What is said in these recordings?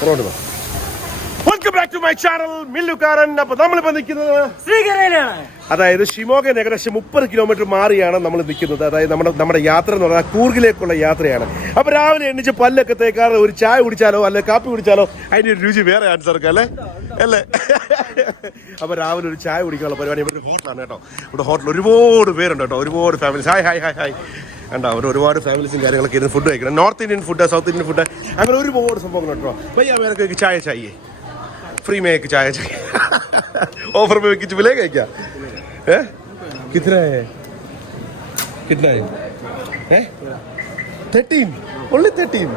പുറകോട്ട്. Welcome back to my channel മില്ലുകാരൻ. അപ്പൊ നമ്മളിപ്പോ നിൽക്കുന്നത് ശ്രീകരയിലാണ്. അതായത് ഷിമോഗയിൽ ഏകദേശം 30 കിലോമീറ്റർ മാറിയാണ് നമ്മൾ നിൽക്കുന്നത്. അതായത് നമ്മുടെ യാത്ര എന്ന് പറഞ്ഞാൽ കൂർഗിലേക്കുള്ള യാത്രയാണ്. അപ്പൊ രാവിലെ എണ്ണിച്ച് പല്ലൊക്കെ തേക്കാറ് ഒരു ചായ കുടിച്ചാലോ അല്ലെ കാപ്പി കുടിച്ചാലോ അതിന്റെ ഒരു രുചി വേറെ ആൻസർക്ക് അല്ലേ. അപ്പൊ രാവിലെ ഒരു ചായ കുടിക്കാനുള്ള പരിപാടി ഇവിടെ ഹോട്ടലാണ് കേട്ടോ. ഇവിടെ ഹോട്ടൽ ഒരുപാട് പേരുണ്ട് കേട്ടോ, ഒരുപാട് families. Hi hi hi hi കണ്ടോ, ഒരുപാട് ഫാമിലീസും കാര്യങ്ങളൊക്കെ ഇരുന്ന് ഫുഡ് കഴിക്കണം. North Indian food, south Indian food, അങ്ങനെ ഒരുപാട് സംഭവങ്ങൾ കേട്ടോ. भैया मेरे को एक चाय चाहिए, फ्री में एक चाय चाहिए, ऑफर में कुछ मिलेगा क्या? है कितना है? 13 only 13.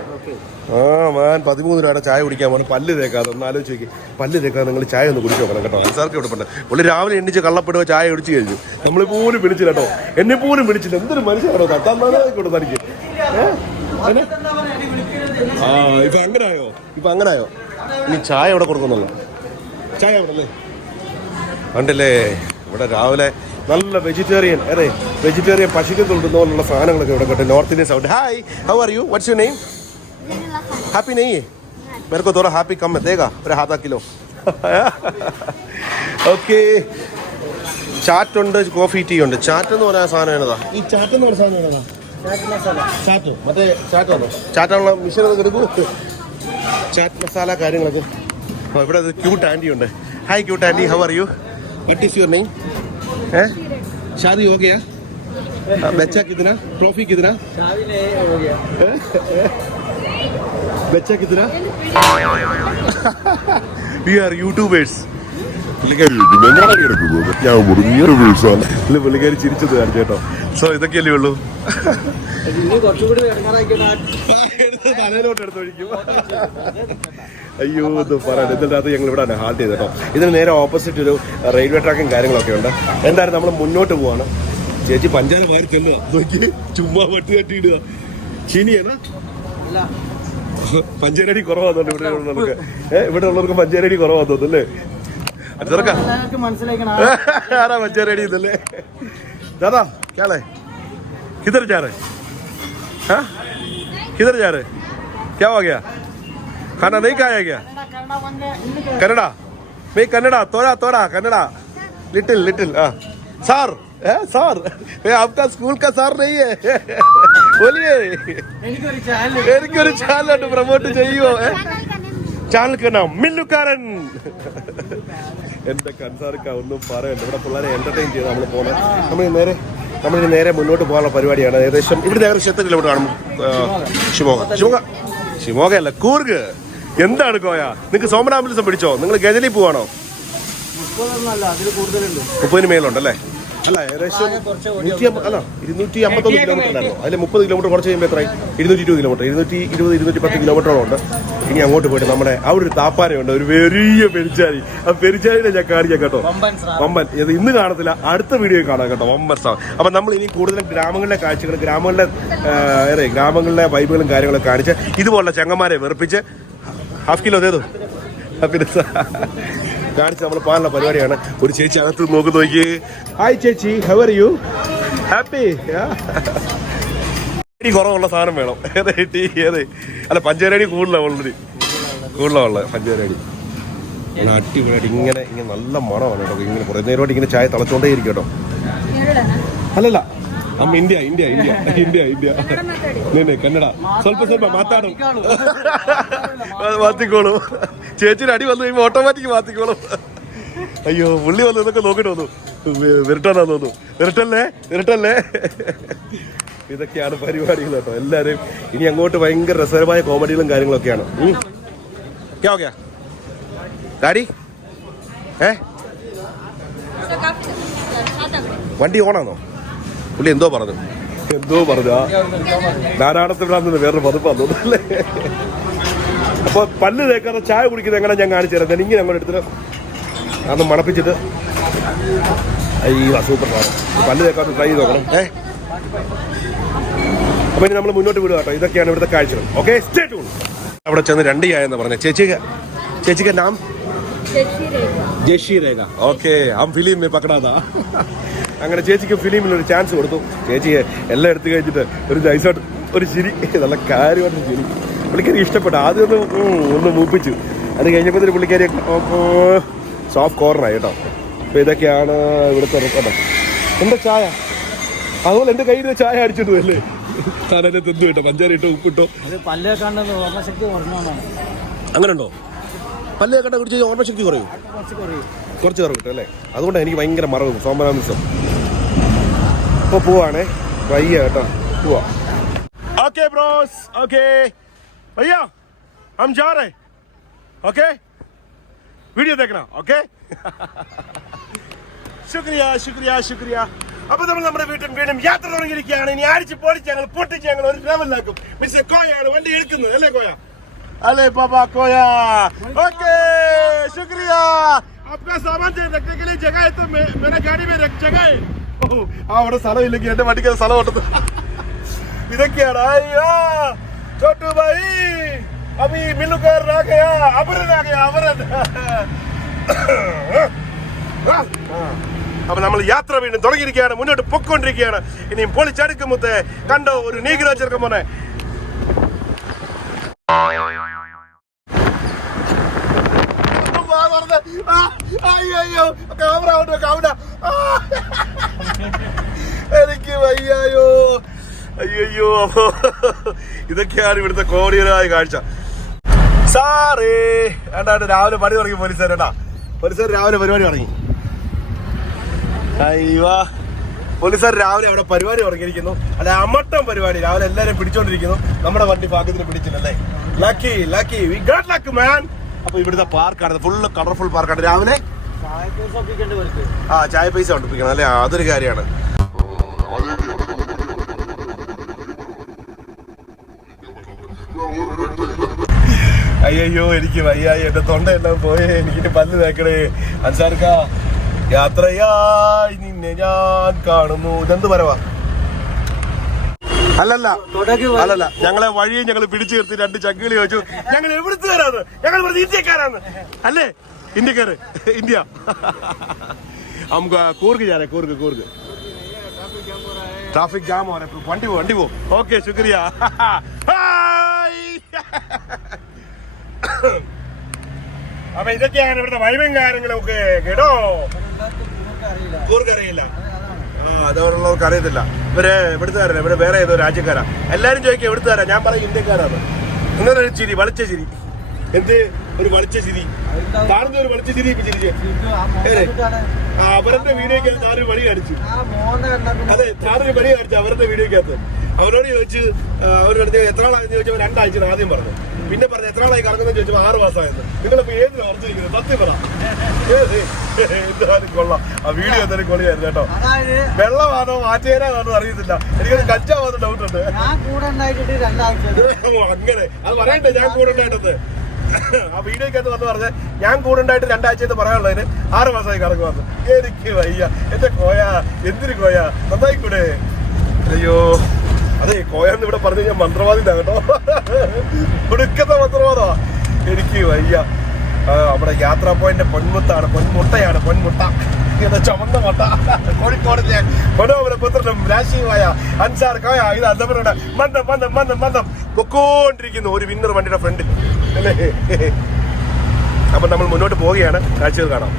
ആ മാൻ 13 രൂപയുടെ ചായ കുടിക്കാൻ പോകണം. പല്ല് തേക്കാതെ ഒന്ന് ആലോചിച്ച് നോക്കി. പല്ല് തേക്കാതെ നിങ്ങൾ ചായ ഒന്ന് കുടിച്ചു നോക്കണം കേട്ടോ. അൻസാർക്ക് ഇവിടെ പണ്ട് പുള്ളി രാവിലെ എണ്ണിച്ച് കള്ളപ്പെടുക ചായ കുടിച്ച് കഴിഞ്ഞു. നമ്മൾ പോലും വിളിച്ചില്ല കേട്ടോ, എന്നെ പോലും വിളിച്ചില്ല. എന്തൊരു മനുഷ്യനാണോ തട്ടാന്നോട്ട് തനിക്ക്. ആ ഇപ്പൊ അങ്ങനായോ ഇനി ചായ ഇവിടെ കൊടുക്കുന്നുള്ളൂ. ചായ ഇവിടെ അല്ലേ ഉണ്ടല്ലേ. ഇവിടെ രാവിലെ നല്ല വെജിറ്റേറിയൻ പശുക്കൾ കൊണ്ടുള്ള സാധനങ്ങളൊക്കെ ഇവിടെ കേട്ടോ. North Indian sound. Hi, how are U? What's your name? Happy नहीं है मेरे को थोड़ा हैप्पी कम देगा, ഒരു ½ കിലോ. ഓക്കെ, ചാറ്റ് ഉണ്ട്, കോഫി ടീ ഉണ്ട്. ചാറ്റ് എന്ന് പറയുന്ന സാധനം എന്നതാ ഈ ചാറ്റ് എന്ന് പറയുന്ന സാധനം എന്നതാ? ചാറ്റ് മറ്റേ ചാറ്റാണോ? ചാറ്റുള്ള മിഷൻ എടുക്കൂ. ചാറ്റ് മസാല കാര്യങ്ങളൊക്കെ. ഇവിടെ ക്യൂട്ട് ആൻറ്റി ഉണ്ട്. Hi cute aunty, how are you? What is your name? शादी हो गया? बच्चा कितना? ट्रॉफी कितना? बच्चा कितना? We are YouTubers. പുള്ളിക്കാരി ചിരിച്ചത് കാണിച്ചു കേട്ടോ. സോ ഇതൊക്കെയല്ലേ ഉള്ളൂ. തലയിലോട്ട് എടുത്തൊഴിക്കും. അയ്യോ ഇത് പറയാം. എന്നിട്ട് അത് ഞങ്ങൾ ഇവിടെ ഹാൾട്ട് ചെയ്ത് കേട്ടോ. ഇതിന് നേരെ ഓപ്പോസിറ്റ് ഒരു റെയിൽവേ ട്രാക്കും കാര്യങ്ങളൊക്കെ ഉണ്ട്. എന്തായാലും നമ്മൾ മുന്നോട്ട് പോവാണ്. ചേച്ചി പഞ്ചാര മാറി ചെല്ലുക. നോക്കി ചുമ്മാ പട്ടി കെട്ടിയിടുക. ശനിയാണ് പഞ്ചാരടി കുറവാന്ന് തോന്നുന്നു. ഇവിടെ ഉള്ളവർക്ക് പഞ്ചാരടി കുറവാന്ന് തോന്നുന്നു അല്ലേ? ആരാ പഞ്ചാരടി ഇതല്ലേ? दादा क्या है? किधर जा रहे? हाँ किधर जा रहे? क्या हो गया? खाना नहीं खाया क्या? कन्नड़ा मैं कन्नड़ा तोड़ा कन्नड़ा लिटिल सर सर आपका स्कूल का सर नहीं है. बोलिए എനിക്കൊരു ചാനൽ പ്രൊമോട്ട് ചെയ്യുമോ? ചാനൽ നാം മില്ലുകാരൻ. എൻ്റെ കൻസാർക്ക ഒന്നും പറയണ്ട. ഇവിടെ പിള്ളേരെ എന്റർടൈൻ ചെയ്ത് നമ്മൾ പോകുന്നത്. നമ്മളിനി നേരെ മുന്നോട്ട് പോകാനുള്ള പരിപാടിയാണ്. ഏകദേശം ഇവിടെ ഏകദേശം എത്ര കിലോമീറ്റർ കാണും? ഷിമോഗ അല്ല, കൂർഗ്. എന്താണ് കോയ? നിങ്ങൾക്ക് സോമനാംബുലിസം പിടിച്ചോ? നിങ്ങൾ ഗജലി പോവാണോ? 30 മേലുണ്ടല്ലേ? അല്ല ഏകദേശം 251 കിലോമീറ്റർ ഉണ്ടായിരുന്നു. അതിൽ 30 കിലോമീറ്റർ കുറച്ച് കഴിയുമ്പോൾ എത്രയായി? 220 കിലോമീറ്റർ, 210 കിലോമീറ്ററോളം ഉണ്ട്. ഇനി അങ്ങോട്ട് പോയിട്ട് നമ്മുടെ അവിടെ ഒരു താപ്പാനയുണ്ട്, ഒരു വലിയ പെരിച്ചാരി. ആ പെരിച്ചാരിനെ ഞാൻ കാണിക്കാം കേട്ടോ. വമ്പൻ. ഇത് ഇന്ന് കാണത്തില്ല, അടുത്ത വീഡിയോ കാണാം കേട്ടോ. വമ്പൻ സാധനം. അപ്പം നമ്മൾ ഇനി കൂടുതലും ഗ്രാമങ്ങളിലെ കാഴ്ചകൾ, ഗ്രാമങ്ങളിലെ വൈബുകളും കാര്യങ്ങളൊക്കെ കാണിച്ച് ഇതുപോലുള്ള ചങ്ങന്മാരെ വെറുപ്പിച്ച് ½ കിലോ തേതു കാണിച്ച് നമ്മൾ പോകാനുള്ള പരിപാടിയാണ്. ഒരു ചേച്ചി അകത്ത് നോക്കി. ഹായ് ചേച്ചി, ഹൗ ആർ യു? ഹാപ്പി? കുറവുള്ള സാധനം വേണം. അല്ല പഞ്ചാരടി കൂടുതലുള്ള പഞ്ചാരടി അടിപൊളിയായിട്ട് ഇങ്ങനെ നല്ല മണമാണ് കേട്ടോ. ഇങ്ങനെ കുറേ നേരമായിട്ട് ഇങ്ങനെ ചായ തിളച്ചോണ്ടേ ഇരിക്കും കേട്ടോ. അല്ലല്ല അമ്മ ഇന്ത്യ കന്നഡ ಸ್ವಲ್ಪ മാത്തിക്കോളും. ചേച്ചിയുടെ അടി വന്നു കഴിയുമ്പോൾ ഓട്ടോമാറ്റിക് മാത്തിക്കോളും. അയ്യോ പുള്ളി വന്നു ഇതൊക്കെ നോക്കിട്ട് വന്നു. വിരട്ടാന്നാ തോന്നുന്നു. വിരട്ടല്ലേ. ഇതൊക്കെയാണ് പരിപാടികൾ കേട്ടോ. എല്ലാവരും ഇനി അങ്ങോട്ട് ഭയങ്കര രസകരമായ കോമഡികളും കാര്യങ്ങളൊക്കെയാണ്. ഡാഡി വണ്ടി ഓണാണോ? പുള്ളി എന്തോ പറഞ്ഞു ധാരാളത്തിലാന്ന് വേറൊരു പതിപ്പാന്ന് തോന്നുന്നല്ലേ. അപ്പൊ പല്ല് തേക്കാതെ ചായ കുടിക്കുന്നത് എങ്ങനെ ഞാൻ കാണിച്ചു തരാം. ഇങ്ങനെ അങ്ങോട്ട് എടുത്തിട്ട് അന്ന് മണപ്പിച്ചിട്ട് അയ്യോ സൂപ്പർ സാധനം. പല്ല് തേക്കാതെ ട്രൈ ചെയ്ത് നോക്കണം. അപ്പൊ ഇനി നമ്മൾ മുന്നോട്ട് വിടുക കേട്ടോ. ഇതൊക്കെയാണ് ഇവിടുത്തെ കാഴ്ചകൾ. Okay, stay tune. അവിടെ ചെന്ന് 2 ചായ എന്ന് പറഞ്ഞ ചേച്ചിക്ക് നാം ജഷി രേഖ. ഓക്കെ, ആ ഫിലിം പക്കടാതാ. അങ്ങനെ ചേച്ചിക്ക് ഫിലിമിനൊരു ചാൻസ് കൊടുത്തു. ചേച്ചിയെ എല്ലാം എടുത്തു കഴിഞ്ഞിട്ട് ഒരു നൈസായിട്ട് ഒരു ചിരി, നല്ല കാര്യമായിട്ട് ചിരി. പുള്ളിക്കാരി ഇഷ്ടപ്പെട്ടു. ആദ്യം ഒന്ന് മൂപ്പിച്ചു. അത് കഴിഞ്ഞപ്പോൾ പുള്ളിക്കാരി സോഫ്റ്റ് കോർണറായി കേട്ടോ. അപ്പോൾ ഇതൊക്കെയാണ് ഇവിടുത്തെ കേട്ടോ. എന്താ ചായ അതുപോലെ എൻ്റെ കയ്യിൽ ചായ അടിച്ചിട്ട് അല്ലേ സാധനം തിന്നു കേട്ടോ. പഞ്ചാര ഇട്ടോ ഉപ്പിട്ടോ. അങ്ങനെ ഉണ്ടോ? പല്ലേ കണ്ട കുടിച്ച് ഓർമ്മശക്തി കുറയും, കുറച്ച് കുറവ് കിട്ടും അല്ലേ? അതുകൊണ്ടാണ് എനിക്ക് ഭയങ്കര മറവ് സോമനാഥം. ഇപ്പോൾ പോവാണേ, വയ്യ കേട്ടോ, പോവാ. ओके ब्रोस, ओके भैया हम जा रहे, ओके वीडियो देखना, ओके शुक्रिया शुक्रिया शुक्रिया. അപ്പോൾ നമ്മൾ നമ്മുടെ വീണ്ടും യാത്ര തുടങ്ങിയിരിക്കുകയാണ്. ഇനി അടിച്ച് പൊളിച്ച് ഞങ്ങൾ പൊട്ടിച്ച് ഞങ്ങൾ ഒരു ലെവലിലാക്കും. മിസ്റ്റർ കോയാണ് വണ്ടി ഇരിക്കുന്നത് അല്ലേ കോയ? अले बाबा कोया, ओके शुक्रिया. आपका सामान रखने के लिए जगह है तो मेरे गाड़ी में रख जगह है. അവിടെ സ്ഥലമില്ലെങ്കിൽ എന്റെ വണ്ടിക്ക് സ്ഥലം ഉണ്ടെന്ന്. ഇതൊക്കെയാണ്. അയ്യോ ചോട്ടു ഭായി അഭി മില്ലുകാരൻ ആ ഗയാ, അപരൻ ആ ഗയാ, അപരൻ. അപ്പൊ നമ്മൾ യാത്ര വീണ്ടും തുടങ്ങിയിരിക്കുകയാണ്, മുന്നോട്ട് പൊക്കോണ്ടിരിക്കുകയാണ്. ഇനിയും പൊളിച്ചടുക്കുമ്പത്തെ കണ്ടോ ഒരു നീഗ്രോ ചെറുക്കം പോനെ. അയ്യോ ക്യാമറ ഉണ്ടോ? ക്യാമറ എനിക്ക് വയ്യായോ. അയ്യോ ഇതൊക്കെയാണ് ഇവിടുത്തെ കോടിയനായ കാഴ്ച. സാറേ ഏണ്ടാണ്ട് രാവിലെ പണി തുടങ്ങി പോലീസുകാരേട്ടാ. പോലീസുകാർ രാവിലെ പരിപാടി തുടങ്ങി. അയ്യോ പോലീസുകാർ രാവിലെ അവിടെ പരിപാടി തുടങ്ങിയിരിക്കുന്നു. അല്ലെ അമ്മട്ടം പരിപാടി. രാവിലെ എല്ലാരും പിടിച്ചോണ്ടിരിക്കുന്നു. നമ്മുടെ വണ്ടി ഭാഗ്യത്തിന് പിടിച്ചില്ലല്ലേ. Lucky lucky we got luck man. അപ്പൊ ഇവിടുത്തെ പാർക്കാണ്, ഫുള്ള് കളർഫുൾ പാർക്കാണ്. രാവിലെ ചായ പൈസ ഒട്ടിപ്പിക്കണം അല്ലെ? അതൊരു കാര്യമാണ്. അയ്യോ എനിക്ക് വയ്യായി, എന്റെ തൊണ്ടയെല്ലാം പോയേ. എനിക്കിനി പല്ല് തേക്കണേ. അൻസാർക്ക യാത്രയായി നിന്നെ ഞാൻ കാണുന്നു. ഇതെന്ത് പരവാ? അല്ലല്ല ഞങ്ങളെ വഴിയെ ഞങ്ങൾ പിടിച്ചു നിർത്തി 2 ചങ്കിളി ചോദിച്ചു ഞങ്ങൾ എവിടുത്തുകാരാണ്. ഞങ്ങൾ പറഞ്ഞ ഇന്ത്യക്കാരാണ് അല്ലേ? ഇന്ത്യക്കാര് ഇന്ത്യ. നമുക്ക് കൂർഗ് ജാ രേ, കൂർഗ് കൂർഗ് ട്രാഫിക് ജാം हो रहा है. വണ്ടി പോ. ഓക്കെ ശുക്രിയ. അപ്പൊ ഇതൊക്കെയാണ് ഇവിടുത്തെ വൈബും കാര്യങ്ങളൊക്കെ കേട്ടോ. കൂർഗ് അറിയില്ല, അതവരുള്ളവർക്ക് അറിയത്തില്ല. ഇവര് എവിടുത്തുകാരല്ല, ഇവിടെ വേറെ ഏതോ രാജ്യക്കാരാ. എല്ലാരും ചോദിക്കും എവിടുത്തുകാരാ, ഞാൻ പറയും ഇന്ത്യക്കാരാണ്. ഇന്നൊരു ചിരി, വളിച്ച ചിരി. എന്ത് ഒരു വളിച്ച ചിരി, കാണുന്ന ഒരു വളിച്ച ചിരി. ഇപ്പൊ ചിരിച്ചേ അവരുടെ വീഡിയോക്കകത്ത് താനൊരു പണി കാണിച്ചു. അതെ, താനൊരു പണി കാണിച്ചു അവരുടെ വീഡിയോക്കകത്ത്. അവരോട് ചോദിച്ചു, അവരുടെ അടുത്ത് എത്ര ആളായെന്ന് ചോദിച്ചപ്പോൾ 2 ആഴ്ച ആദ്യം പറഞ്ഞു. പിന്നെ പറഞ്ഞു എത്ര ആളായി കറങ്ങുന്നത് ചോദിച്ചപ്പോൾ 6 മാസമായിരുന്നു. നിങ്ങളിപ്പോ ഏതിനാ ഉറച്ചിരിക്കുന്നത്? സത്യം പറ. എന്തായാലും കൊള്ളാം. ആ വീഡിയോ എന്തായാലും കൊള്ളിയായിരുന്നു കേട്ടോ. വെള്ളമാണോ മാറ്റേനാണോ അറിയത്തില്ല. എനിക്കത് കഞ്ചാവാന്ന് ഡൗട്ട് ഉണ്ട്. അങ്ങനെ അത് പറയണ്ടേ, ഞാൻ കൂടെ ഉണ്ടായിട്ടത്. ആ വീഡിയോക്കകത്ത് വന്ന് പറഞ്ഞ ഞാൻ കൂടെ ഉണ്ടായിട്ട് 2 ആഴ്ച പറയാനുള്ളതിന് 6 മാസമായി കറങ്ങുവന്ന്. എനിക്ക് വയ്യ എന്റെ കോയ. എന്തിനു കോയ? നന്നായിക്കൂടെ? അയ്യോ അതെ, കോയാന്ന് ഇവിടെ പറഞ്ഞു കഴിഞ്ഞാൽ മന്ത്രവാദിതാ കേട്ടോ. ഒടുക്കത്തെ മന്ത്രവാദാ. എനിക്ക് വയ്യ. നമ്മുടെ യാത്രാ പോയിന്റ് പൊന്മുട്ടാണ്, പൊന്മുട്ട ചുമന്ന മുട്ട. കോഴിക്കോടിലെ മനോഹരപുത്രനും രാശിയുമായ അൻസാർ കോയ ഇത് അന്തപുരയുടെ മന്ദം പൊക്കോണ്ടിരിക്കുന്നു ഒരു വിന്നർ വണ്ടിയുടെ ഫ്രണ്ടിൽ അല്ലേ. അപ്പൊ നമ്മൾ മുന്നോട്ട് പോവുകയാണ്, കാഴ്ചകൾ കാണാം.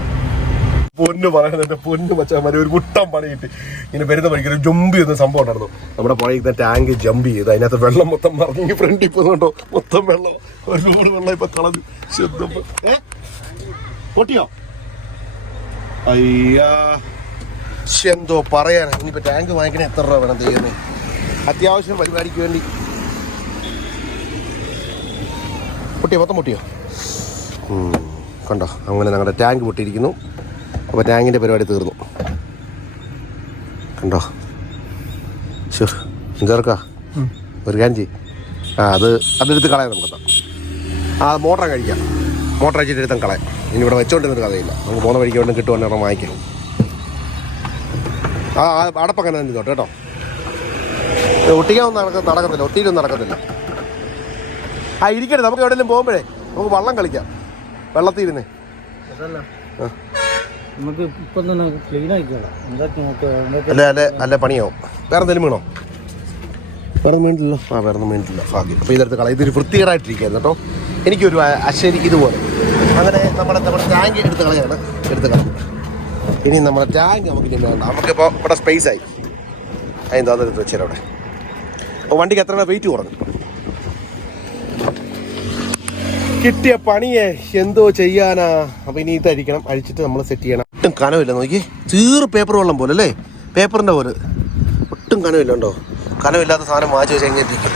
പൊന്നു പറയുന്നുണ്ട്, പൊന്നു മച്ചാമാര് ഒരു മുട്ടം പണിയിട്ട് ഇങ്ങനെ വരുന്ന പണിക്കൊരു ജമ്പ് ചെയ്യുന്ന സംഭവം ഉണ്ടായിരുന്നു. നമ്മുടെ പുഴയിൽ ടാങ്ക് ജമ്പ് ചെയ്ത് അതിനകത്ത് വെള്ളം മൊത്തം മറിഞ്ഞ് ഫ്രണ്ടിൽ പോകുന്നുണ്ടോ, മൊത്തം വെള്ളം, ഒരു ലോഡ് വെള്ളം ഇപ്പൊ കളഞ്ഞു. പൊട്ടിയോ? അയ്യാ എന്തോ പറയാനാ. ഇനിയിപ്പോ ടാങ്ക് വാങ്ങിക്കണേ എത്ര രൂപ വേണം ചെയ്യുന്നേ? അത്യാവശ്യം പരിപാടിക്ക് വേണ്ടി മൊത്തം പൊട്ടിയോ? കണ്ടോ, അങ്ങനെ ഞങ്ങളുടെ ടാങ്ക് പൊട്ടിയിരിക്കുന്നു. അപ്പോൾ ടാങ്കിൻ്റെ പരിപാടി തീർന്നു. കണ്ടോ ചേർക്കാ ഒരു കാഞ്ചി. അതെടുത്ത് കളയാം നമുക്ക്. മോട്ടർ കഴിക്കാം, മോട്ടർ അടിച്ചിട്ട് എടുത്താൽ കളയാം. ഇനി ഇവിടെ വെച്ചോണ്ടിരുന്നൊരു കഥയില്ല. നമുക്ക് പോകുന്ന വഴിക്ക് വേണ്ടി കിട്ടുവാണെങ്കിൽ വാങ്ങിക്കാം. അടപ്പൊക്കെ തന്നെ ചെയ്തോട്ടെ കേട്ടോ. ഒട്ടിക്കാനൊന്നും നടക്കത്തില്ല, ഒട്ടിയിലൊന്നും നടക്കത്തില്ല. ഇരിക്കട്ടെ. നമുക്ക് എവിടെയെങ്കിലും പോകുമ്പോഴേ നമുക്ക് വള്ളം കളിക്കാം, വെള്ളത്തിൽ ഇരുന്നേ. അല്ല പണിയാവും. വേറെ എന്തെങ്കിലും വീണോ? വേറെ വീണില്ലല്ലോ. വേറെ വീണിട്ടില്ല, ഭാഗ്യം. അപ്പോൾ ഇതെടുത്ത് കളയാം. ഇതൊരു വൃത്തികേടായിട്ടിരിക്കുകയായിരുന്നു കേട്ടോ. എനിക്കൊരു അശ്വരി ഇതുപോലെ. അങ്ങനെ നമ്മുടെ ടാങ്ക് എടുത്ത് കളയാണ്. എടുത്ത് കളയും. ഇനി നമ്മുടെ ടാങ്ക് നമുക്കിനി വേണ്ട. നമുക്കിപ്പോൾ ഇവിടെ സ്പേസ് ആയി. അതിൻ്റെ അതെടുത്ത് വെച്ചാൽ അവിടെ. അപ്പോൾ വണ്ടിക്ക് എത്ര വെയിറ്റ് കുറഞ്ഞു. കിട്ടിയ പണിയെ എന്തോ ചെയ്യാനാ. അപ്പോൾ ഇനി ഇതഴിക്കണം. അഴിച്ചിട്ട് നമ്മൾ സെറ്റ് ചെയ്യണം. ഒട്ടും കനവില്ല, നോക്കി. പേപ്പർ വെള്ളം പോലെ അല്ലേ, പേപ്പറിൻ്റെ പോലെ. ഒട്ടും കനവില്ല. ഉണ്ടോ? കനവില്ലാത്ത സാധനം വാങ്ങിച്ച് വെച്ച് എങ്ങനെ ഇരിക്കും.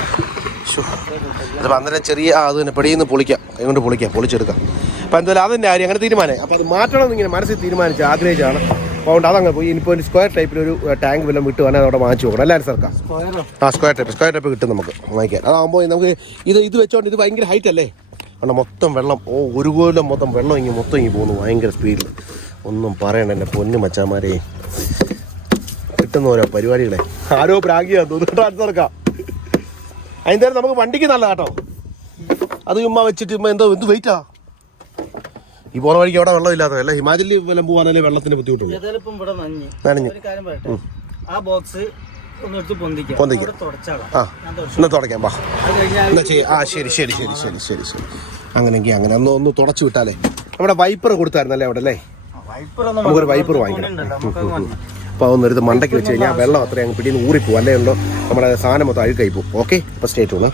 അതിപ്പോൾ അന്നേരം ചെറിയ അത് തന്നെ പെടിയെന്ന് പൊളിക്കാം, കൈകൊണ്ട് പൊളിച്ചെടുക്കാം. അപ്പോൾ എന്തായാലും അതിൻ്റെ കാര്യം അങ്ങനെ തീരുമാനമായി. അപ്പോൾ അത് മാറ്റണം എന്നിങ്ങനെ മനസ്സിൽ തീരുമാനിച്ച് ആഗ്രഹിച്ചാണ്. അപ്പോൾ അതുകൊണ്ട് അതങ്ങ് പോയി. ഇനിയിപ്പോൾ ഒരു സ്ക്വയർ ടൈപ്പിലൊരു ടാങ്ക് വല്ലതും വിട്ട് വേണേൽ അവിടെ വാങ്ങിച്ചു നോക്കണം. എല്ലാവരും സർക്കാർ സ്ക്വയർ ടൈപ്പ് കിട്ടും നമുക്ക് വാങ്ങിക്കാൻ. അതാകുമ്പോൾ നമുക്ക് ഇത് വെച്ചോണ്ട് ഇത് ഭയങ്കര ഹൈറ്റ് അല്ലേ. കാരണം മൊത്തം വെള്ളം, ഒരു കൊല്ലം മൊത്തം വെള്ളം മൊത്തം പോകുന്നു ഭയങ്കര സ്പീഡിൽ. ഒന്നും പറയണ്ട എൻ്റെ പൊന്നു മച്ചാന്മാരെ. കിട്ടുന്ന ഓരോ പരിപാടികളെ ആരോ പ്രാഗിയാന്ന് തോന്നുന്നു. അടുത്തിറക്കാം. അതിൻ്റെ നമുക്ക് വണ്ടിക്ക് നല്ല കേട്ടോ. അത് ചുമ്മാ വെച്ചിട്ട് എന്ത് വെയിറ്റാ. ഈ പോണ വഴിക്ക് അവിടെ വെള്ളം ഇല്ലാത്തതല്ല. ഹിമാചലിൽ വല്ലതും പോകാനല്ലേ വെള്ളത്തിന് ബുദ്ധിമുട്ടുള്ളൂ. നനഞ്ഞു എന്നാ തുടയ്ക്കാം. പാ എന്നാ ശരി. അങ്ങനെയെങ്കിൽ അങ്ങനെ ഒന്ന് തുടച്ചു വിട്ടാലേ. നമ്മുടെ വൈപ്പർ കൊടുത്തായിരുന്നല്ലേ അവിടെ അല്ലേ. നമുക്കൊരു വൈപ്പർ വാങ്ങിക്കണം. അപ്പോൾ അതൊന്നെടുത്ത് മണ്ടയ്ക്ക് വെച്ച് കഴിഞ്ഞാൽ വെള്ളം അത്രയും അങ്ങ് പിടിയിൽ നിന്ന് ഊറിപ്പോവും. അല്ലേ ഉള്ളൂ നമ്മുടെ സാധനം മൊത്തം അഴുക്കായി പോകും. ഓക്കെ, ഇപ്പോൾ സ്റ്റേറ്റ് ആണ്.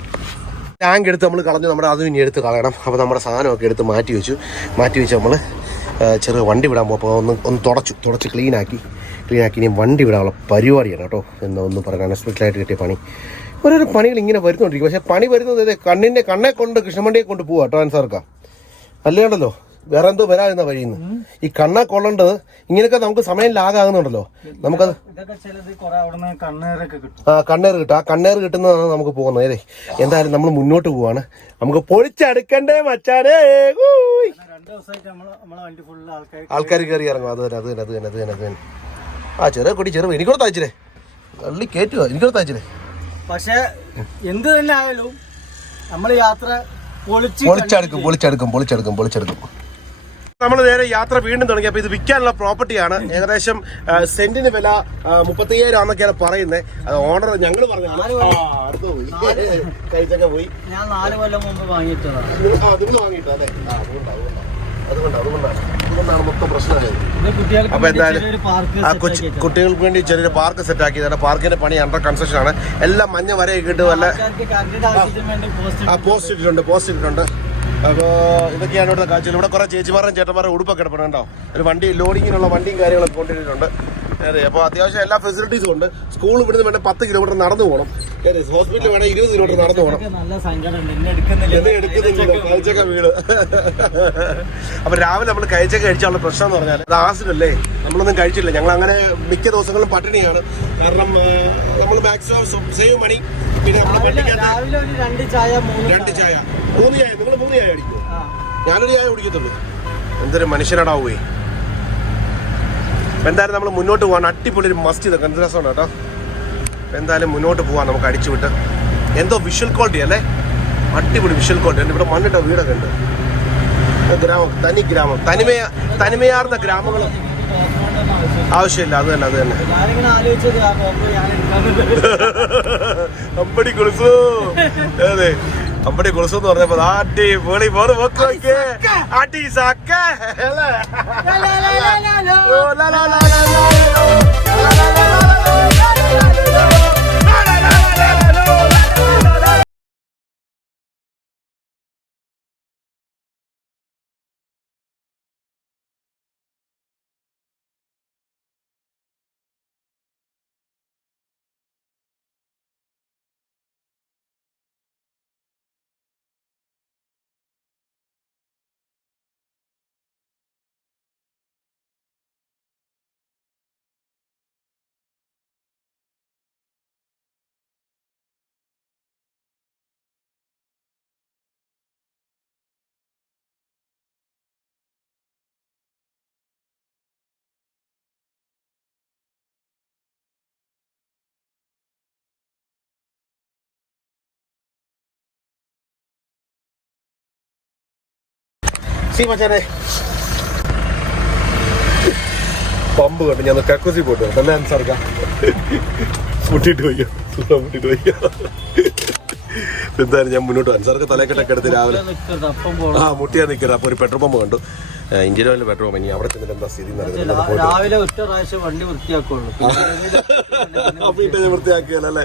ടാങ്ക് എടുത്ത് നമ്മൾ കളഞ്ഞു. നമ്മുടെ അതും ഇനി എടുത്ത് കളയണം. അപ്പോൾ നമ്മുടെ സാധനമൊക്കെ എടുത്ത് മാറ്റി വെച്ച് നമ്മൾ ചെറിയ വണ്ടി വിടാൻ പോകും. അപ്പോൾ ഒന്ന് തുടച്ച് ക്ലീനാക്കി ഇനി വണ്ടി വിടാനുള്ള പരിപാടിയാണ് കേട്ടോ. എന്നൊന്നും പറയാൻ അൺഎക്സ്പെക്റ്റഡായിട്ട് കിട്ടിയ പണി. ഓരോരോ പണികൾ ഇങ്ങനെ വരുന്നുണ്ടിരിക്കും. പക്ഷേ പണി വരുന്നത് കണ്ണെ കൊണ്ട് കൃഷ്ണമണ്ടിയെ കൊണ്ട് പോവാ ട്രാൻസ്ഫർക്കാം. അല്ലേണ്ടല്ലോ വേറെ എന്തോ വരാതിരുന്ന വഴിയിൽ നിന്ന് ഈ കണ്ണ കൊള്ളേണ്ടത് ഇങ്ങനെയൊക്കെ നമുക്ക് സമയം ലാഗാകുന്നുണ്ടല്ലോ. നമുക്കത് കണ്ണേറ് കിട്ടും. ആ കണ്ണേറ് കിട്ടുന്നതാണ് നമുക്ക് പോകുന്നത്. ഏതേ എന്തായാലും നമ്മൾ മുന്നോട്ട് പോവാണ്. നമുക്ക് പൊളിച്ചെടുക്കണ്ടേ മച്ചാനേ. ആൾക്കാർ കയറി ഇറങ്ങും. അത് തന്നെ. ആ ചെറിയ എനിക്കൂടെ തയ്ച്ചില്ലേ. കള്ളി കയറ്റുക. എനിക്കൂടെ തയ്ച്ചില്ലേ. പക്ഷെ എന്ത് തന്നെ ആയാലും നമ്മൾ യാത്ര പൊളിച്ചെടുക്കും. നമ്മൾ നേരെ യാത്ര വീണ്ടും തുടങ്ങി. അപ്പോൾ ഇത് വിൽക്കാനുള്ള പ്രോപ്പർട്ടിയാണ്. ഏകദേശം സെന്റിന് വില 35,000 ആണെന്നൊക്കെയാണ് പറയുന്നത്. അത് ഓണർ ഞങ്ങൾ പറഞ്ഞാണ്. അടുത്ത് പോയി കഴിച്ചൊക്കെ പോയി. ഞാൻ 4 കൊല്ലം മുമ്പ് വാങ്ങിയിട്ടാണ്. അതുകൊണ്ടാണ് മൊത്തം പ്രശ്നമല്ലേ. അപ്പോൾ എന്തായാലും കുട്ടികൾക്ക് വേണ്ടി ചെറിയൊരു പാർക്ക് സെറ്റ് ആക്കിയതാണ്. പാർക്കിന്റെ പണി അണ്ടർ കൺസ്ട്രക്ഷൻ ആണ്. എല്ലാം മഞ്ഞ വരയൊക്കെ ഇട്ട് വല്ല പോസ്റ്റ് ഇട്ടിട്ടുണ്ട്. അപ്പോൾ ഇതൊക്കെയാണ് ഇവിടുത്തെ കാഴ്ചകൾ. ഇവിടെ കുറേ ചേച്ചിമാരും ചേട്ടന്മാരും ഉടുപ്പൊക്കെ കിടപ്പുണ്ടോ. ഒരു വണ്ടി ലോഡിങ്ങിനുള്ള വണ്ടിയും കാര്യങ്ങളൊക്കെ കൊണ്ടുവന്നിട്ടുണ്ട്. അതെ, അപ്പോൾ അത്യാവശ്യം എല്ലാ ഫെസിലിറ്റീസും ഉണ്ട്. സ്കൂൾ ഇവിടുന്ന് വേണേൽ 10 കിലോമീറ്റർ നടന്നു പോകണം. ഹോസ്പിറ്റലിൽ വേണേൽ 20 കിലോമീറ്റർ നടന്നു പോകണം. കഴിച്ചൊക്കെ വീട്. അപ്പൊ രാവിലെ നമ്മൾ കഴിച്ചൊക്കെ കഴിച്ചാലുള്ള പ്രശ്നം എന്ന് പറഞ്ഞാൽ അത് ആസിഡല്ലേ. നമ്മളൊന്നും കഴിച്ചില്ല. ഞങ്ങൾ അങ്ങനെ മിക്ക ദിവസങ്ങളും പട്ടിണിയാണ്. കാരണം നമ്മൾ മാക്സിമം സേവ് മണി. പിന്നെ രാവിലെ 2 ചായ 3 ചായ. നിങ്ങൾ 3 ചായ അടിക്കുമോ? ഞാനൊരു ചായ കുടിക്കത്തുള്ളൂ. എന്തൊരു മനുഷ്യനടാവേ. എന്തായാലും നമ്മൾ മുന്നോട്ട് പോകാൻ അടിപൊളി ഒരു മസ്ജിദ് ഒക്കെ എന്ത് രസമാണ് കേട്ടോ. എന്തായാലും മുന്നോട്ട് പോകാൻ നമുക്ക് അടിച്ചു വിട്ട്. എന്തോ വിഷ്വൽ ക്വാളിറ്റി അല്ലേ. അടിപൊളി വിഷ്വൽ ക്വാളിറ്റി. ഇവിടെ മണ്ണിട്ട വീടൊക്കെ ഉണ്ട്. ഗ്രാമം, ഗ്രാമം, തനിമയാർന്ന ഗ്രാമങ്ങളും ആവശ്യമില്ല. അത് തന്നെ അമ്പടി കുളിസു. അതെ, അമ്പടി കുളിസു എന്ന് പറഞ്ഞപ്പോ ആട്ടി പൊളി പോറ് നോക്കി ആട്ടി സാക്ക. മച്ചാനെ പമ്പ് കണ്ടു. ഞാൻ കക്കൂസി പോയിട്ട് നല്ല ആൻസർക്കാം കൂട്ടിയിട്ട് പോയി. മുട്ടിട്ട് വയ്യ. എന്തായാലും ഞാൻ മുന്നോട്ട് വരാം. സാർക്ക് തലക്കെട്ടൊക്കെ എടുത്ത് രാവിലെ മുട്ടിയാ നിൽക്കരുത്. അപ്പോൾ ഒരു പെട്രോൾ പമ്പ് കണ്ടു, ഇന്ത്യൻ ഓയിൽ പെട്രോൾ പമ്പ്. ഇനി അവിടെ ചെന്നിട്ട് എന്താ സ്ഥിതി രാവിലെ ഒറ്റ പ്രാവശ്യം വണ്ടി വൃത്തിയാക്കുള്ളൂ. വൃത്തിയാക്കിയല്ലേ.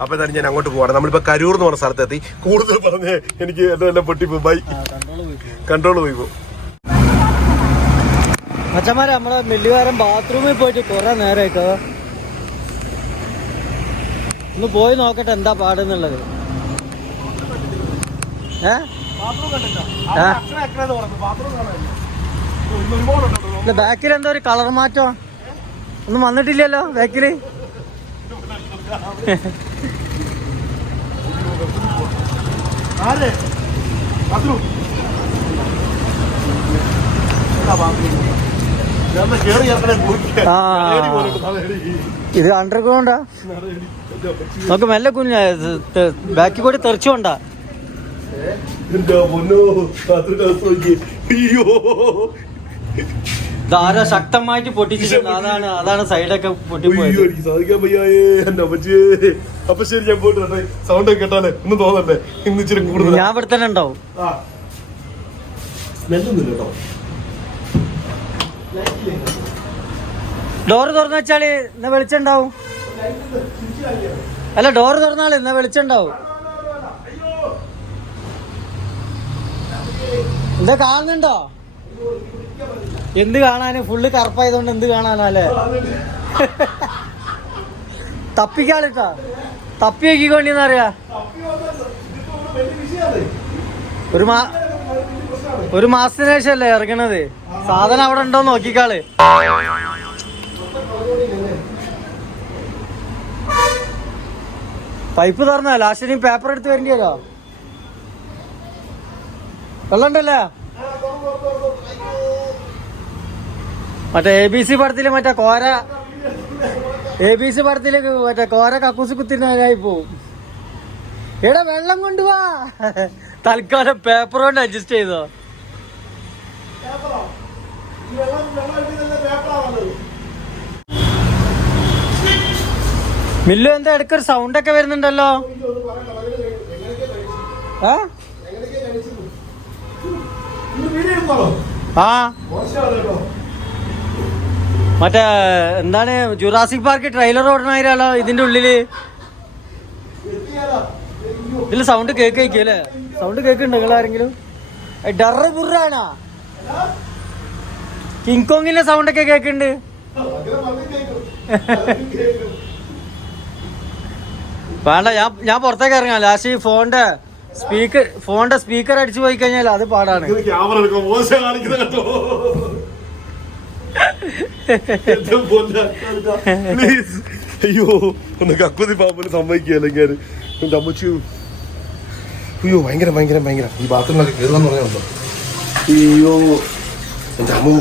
അപ്പൊ എന്തായാലും ഞാൻ അങ്ങോട്ട് പോവാണ്. നമ്മളിപ്പോ കരൂർ എന്ന് പറഞ്ഞ സ്ഥലത്തെത്തി. കൂടുതൽ പറഞ്ഞ് എനിക്ക് എല്ലാം പൊട്ടിപ്പോ ബൈ കൺട്രോൾ പോയി പോകും. മച്ചന്മാരെ നമ്മളെ മില്ലുകാരൻ ബാത്റൂമിൽ പോയിട്ട് കുറെ നേരമായിട്ടോ. ഒന്ന് പോയി നോക്കട്ടെ എന്താ പാടെന്നുള്ളത്. ബാക്കിൽ എന്താ ഒരു കളർ മാറ്റം ഒന്നും വന്നിട്ടില്ലല്ലോ ബാക്കില്. ഇത് അണ്ടർഗ്രൗണ്ടാ. നമുക്ക് മെല്ലെ കുഞ്ഞ ബാക്കി കൂടി തെറിച്ചോണ്ടാ. ധാര ശക്തമായിട്ട് പൊട്ടിച്ചിട്ടുണ്ട്. അതാണ് സൈഡൊക്കെ പൊട്ടിപ്പോയത്. അപ്പൊ ശരി, ഞാൻ പോയിട്ട് സൗണ്ട് കേട്ടാലേ ഒന്നും തോന്നല്ലേ. ഇന്ന് ഇച്ചിരി കൂടുതൽ ഞാൻ ഇവിടെ തന്നെ ഉണ്ടാവും. കേട്ടോ, ഡോറ് തുറന്നു വെച്ചാല് എന്നാ വെളിച്ചുണ്ടാവും. അല്ല, ഡോറ് തുറന്നാല് എന്നാ വെളിച്ചുണ്ടാവും. എന്താ കാണുന്നുണ്ടോ? എന്ത് കാണാന്? ഫുള്ള് കറുപ്പായതുകൊണ്ട് എന്ത് കാണാനല്ലേ. തപ്പിക്കാളിട്ടാ, തപ്പി നോക്കിക്കൊണ്ടിന്നറിയാ. ഒരു മാസത്തിന് ശേഷല്ലേ ഇറങ്ങണത്. സാധനം അവിടെ ഉണ്ടോ നോക്കിക്കാള്. പൈപ്പ് തുറന്ന ലാസ്റ്റ് പേപ്പർ എടുത്ത് വരേണ്ടിയല്ലോ. വെള്ളം ഉണ്ടല്ലേ. മറ്റേ ABC പടത്തില് മറ്റേ കോര കക്കൂസ് കുത്തിനായി പോവും. എടാ വെള്ളം കൊണ്ടുപോവാ. തൽക്കാലം പേപ്പർ കൊണ്ട് അഡ്ജസ്റ്റ് ചെയ്തോ. മില്ലു എന്താ ഇടയ്ക്കൊരു സൗണ്ട് ഒക്കെ വരുന്നുണ്ടല്ലോ. മറ്റേ എന്താണ് ജുറാസിക് പാർക്ക് ട്രെയിലർ ഓടണായിരല്ലോ ഇതിന്റെ ഉള്ളില്. ഇതില് സൗണ്ട് കേൾക്കല്ലേ? സൗണ്ട് കേൾക്കുന്നുണ്ട് നിങ്ങൾ ആരെങ്കിലും? ഡറ് ബുറാണാ. കിങ്കോങ്ങിന്റെ സൗണ്ട് ഒക്കെ കേൾക്കുന്നുണ്ട്. വേണ്ട, ഞാൻ പുറത്തേക്ക് ഇറങ്ങാം. ലാസ്റ്റ് ഫോണിന്റെ സ്പീക്കർ അടിച്ചു പോയി കഴിഞ്ഞാൽ അത് പാടാണ്. അയ്യോ, ഒന്ന് കക്കുതി പാമ്പിന് സമ്മതിക്കുകയല്ലെങ്കിൽ അമ്മച്ചു. അയ്യോ, ഭയങ്കര ഭയങ്കര ഭയങ്കര. ഈ ബാത്റൂമിലൊക്കെ കയറുകയെന്ന് പറഞ്ഞോ. അയ്യോ എൻ്റെ അമ്മു.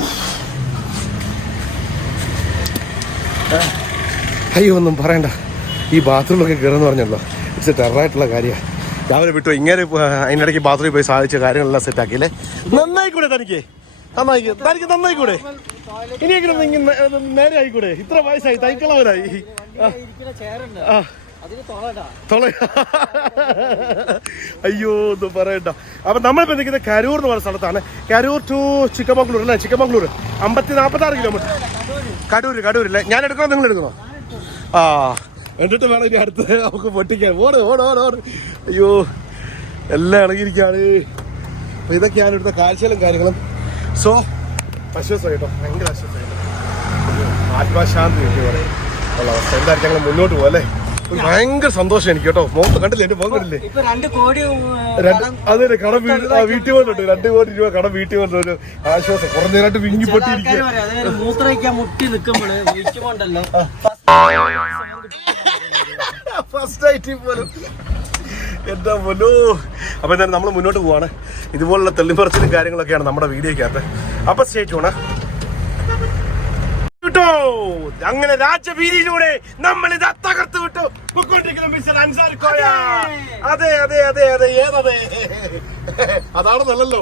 അയ്യോ, ഒന്നും പറയണ്ട. ഈ ബാത്റൂമിലൊക്കെ കയറുമെന്ന് പറഞ്ഞല്ലോ. ഇറ്റ്സ് എ ടെററായിട്ടുള്ള കാര്യമാണ്. രാവിലെ വിട്ടു ഇങ്ങനെ അതിനിടയ്ക്ക് ബാത്റൂമിൽ പോയി സാധിച്ച കാര്യങ്ങളെല്ലാം സെറ്റാക്കിയില്ലേ. നന്നായിക്കൂടെ തനിക്ക്? നന്നായിക്കൂടെ? ഇനിയെങ്കിലും നേരെ ആയിക്കൂടെ? ഇത്ര വയസ്സായി, തൈക്കളവരായി. അയ്യോ, ഒന്നും പറയണ്ട. അപ്പൊ നമ്മളിപ്പോ നിൽക്കുന്ന കരൂർ എന്ന് പറയുന്ന സ്ഥലത്താണ്. കരൂർ ടു ചിക്കമംഗ്ലൂർ അല്ലേ? ചിക്കമംഗ്ലൂർ 46 കിലോമീറ്റർ. കടൂരില്ലേ? ഞാൻ എടുക്കണോ നിങ്ങൾ എടുക്കണോ? എന്നിട്ട് വേണം ഇനി അടുത്ത് നമുക്ക് പൊട്ടിക്കാൻ. ഓട്. അയ്യോ, എല്ലാം ഇളകിയിരിക്കുകയാണ്. അപ്പൊ ഇതൊക്കെയാണ് ഇവിടുത്തെ കാഴ്ചകളും കാര്യങ്ങളും. സോ ആശ്വാസമായി കേട്ടോ, ഭയങ്കര ആശ്വാസമായിട്ട്. ആത്മാശാന്തി ഉള്ള അവസ്ഥ. എന്തായാലും ഞങ്ങൾ മുന്നോട്ട് പോകല്ലേ. ഭയങ്കര സന്തോഷം എനിക്ക് കേട്ടോ. മോത്ത് കണ്ടില്ലേ? എന്റെ മോൻ കണ്ടില്ലേ? അതെ, കടം വീട്ടിൽ വന്നിട്ടുണ്ട്. 2 കോടി രൂപ കടം വീട്ടിൽ വന്ന ഒരു ആശ്വാസം. കുറഞ്ഞ നേരമായിട്ട് വിങ്ങി പൊട്ടിയിരിക്കുക. ഫസ്റ്റ് ആയിട്ട് പോലും എന്താ പോലോ. അപ്പൊ എന്തായാലും നമ്മൾ മുന്നോട്ട് പോവാണ്. ഇതുപോലുള്ള തെളിമറിച്ചിലും കാര്യങ്ങളൊക്കെയാണ് നമ്മുടെ വീഡിയോക്കകത്ത്. അപ്പൊ സ്റ്റേറ്റ് ആണ് വിട്ടോ. അങ്ങനെ രാജവീതിയിലൂടെ നമ്മൾ ഇത് തകർത്ത് വിട്ടു. അതെ ഏതതെ അതാണെന്നല്ലോ.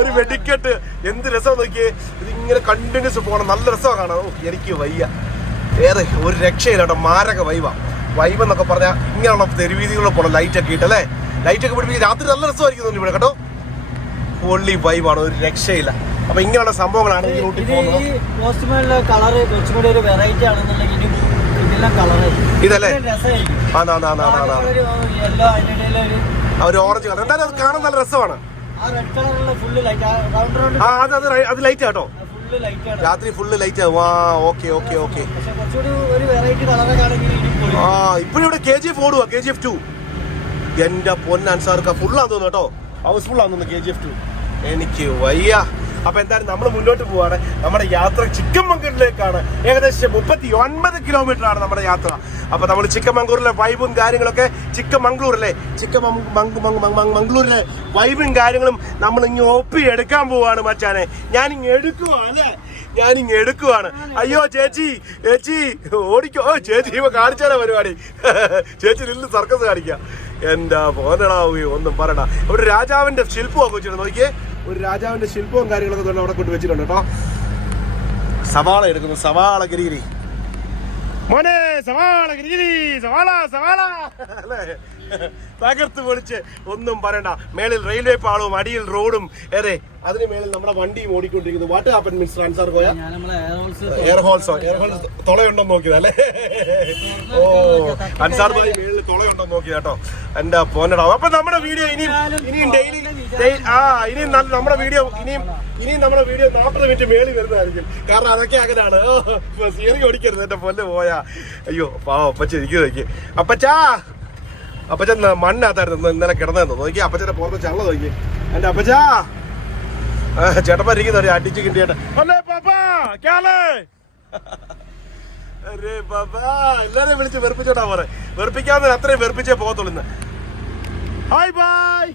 ഒരു വെടിക്കെട്ട്. എന്ത് രസം നോക്കിയേ. ഇതിങ്ങനെ കണ്ടിന്യൂസ് പോകണം. നല്ല രസമാണ് കാണാൻ. എനിക്ക് വയ്യ. ഏറെ ഒരു രക്ഷയില്ല കേട്ടോ. മാരക വൈബ് എന്നൊക്കെ പറഞ്ഞാൽ ഇങ്ങനെയുള്ള തെരുവീതികളിൽ പോകണം. ലൈറ്റൊക്കെ ഇട്ട് അല്ലേ, ലൈറ്റൊക്കെ പിടിപ്പിച്ച് രാത്രി നല്ല രസമായിരിക്കും ഇവിടെ കേട്ടോ. പൊള്ളി വൈബാണ്, ഒരു രക്ഷയില്ല. അപ്പൊ ഇങ്ങനെയുള്ള സംഭവങ്ങളാണ് ഈ റൂട്ടിൽ പോകുന്നത്. ഇതല്ലേ ഒരു ഓറഞ്ച് കളർ, എന്തായാലും അത് കാണാൻ നല്ല രസമാണ്. അത് ലൈറ്റ് കേട്ടോ, രാത്രി ഫുള്ള് ലൈറ്റ് ആവും. Okay okay okay. ഇപ്പോഴും ഇവിടെ KGF ഓടുക, KGF 2. എന്റെ പൊന്നൻസാർക്ക് ഫുള്ളാന്ന് തോന്നുന്നു കേട്ടോ, ഹൗസ്ഫുള്ളാന്ന് തോന്നുന്നു KGF 2. എനിക്ക് വയ്യ. അപ്പൊ എന്തായാലും നമ്മൾ മുന്നോട്ട് പോവാണ്. നമ്മുടെ യാത്ര ചിക്കമംഗളൂരിലേക്കാണ്. ഏകദേശം 39 കിലോമീറ്റർ ആണ് നമ്മുടെ യാത്ര. അപ്പൊ നമ്മൾ ചിക്കമംഗളൂരിലെ വൈബും കാര്യങ്ങളൊക്കെ, മംഗളൂരിലെ വൈബും കാര്യങ്ങളും നമ്മൾ ഇങ്ങ് ഒപ്പി എടുക്കാൻ പോവാണ് മച്ചാനെ. ഞാനിങ്ങ് എടുക്കുവാണ്. അയ്യോ ചേച്ചി ഓടിക്കോ. ചേച്ചി ഇവ കാണിച്ചാലേ പരിപാടി. ചേച്ചി നിന്ന് സർക്കസ് കാണിക്കാം. എന്താ പോനടാ, ഒന്നും പറയണ്ട. ഇവിടെ രാജാവിന്റെ ശില്പമൊക്കെ വെച്ചിട്ട് നോക്കിയേ, ഒരു രാജാവിന്റെ ശില്പവും കാര്യങ്ങളൊക്കെ തന്നെ അവിടെ കൊണ്ട് വെച്ചിട്ടുണ്ട് കേട്ടോ. സവാള എടുക്കുന്നു, സവാള ഗിരിഗിരി മോനെ, സവാള ഗിരിഗിരി, സവാള അല്ലേ. തകർത്ത് പൊളിച്ച് ഒന്നും പറയണ്ട. മേളിൽ റെയിൽവേ പാളവും അടിയിൽ റോഡും ഏറെ, അതിന് മേളിൽ നമ്മുടെ വണ്ടിയും ഓടിക്കൊണ്ടിരിക്കുന്നു. What happen mister Ansar Koya? Air holes തുളയുണ്ടോ നോക്കിയതല്ലേ? ഓ, അൻസാർ കോയ മേളിൽ തുളയുണ്ടോ നോക്കിയതാ കേട്ടോ. എന്റെ പോന്നടാ. അപ്പൊ നമ്മുടെ വീഡിയോ ഇനിയും ഡെയിലി ഇനിയും നമ്മുടെ വീഡിയോ ഇനിയും നമ്മുടെ വീഡിയോ 40 മിനിറ്റ് മേളിൽ വരുന്നതായിരിക്കും. കാരണം അതൊക്കെ അങ്ങനെയാണ്. സീറി ഓടിക്കരുത് എന്റെ പൊന്ന് പോയാ. അയ്യോ പാവം അപ്പച്ച എനിക്ക് നോക്കി. അപ്പച്ചൻ മണ്ണാത്തായിരുന്നു ഇന്നലെ കിടന്നു നോക്കി. അപ്പച്ചന്റെ പുറത്ത് ചള്ള നോക്കി. എന്റെ അപ്പച്ചാ ചേട്ടന്മാരിക്കുന്ന അടിച്ച് കിട്ടിയേട്ടെ. എല്ലാരെയും വിളിച്ച് വെറുപ്പിച്ചോട്ടാ പോരെ. വെറുപ്പിക്കാവുന്ന അത്രയും വെറുപ്പിച്ചേ പോകത്തുള്ളൂ ഇന്ന്. Hi bye.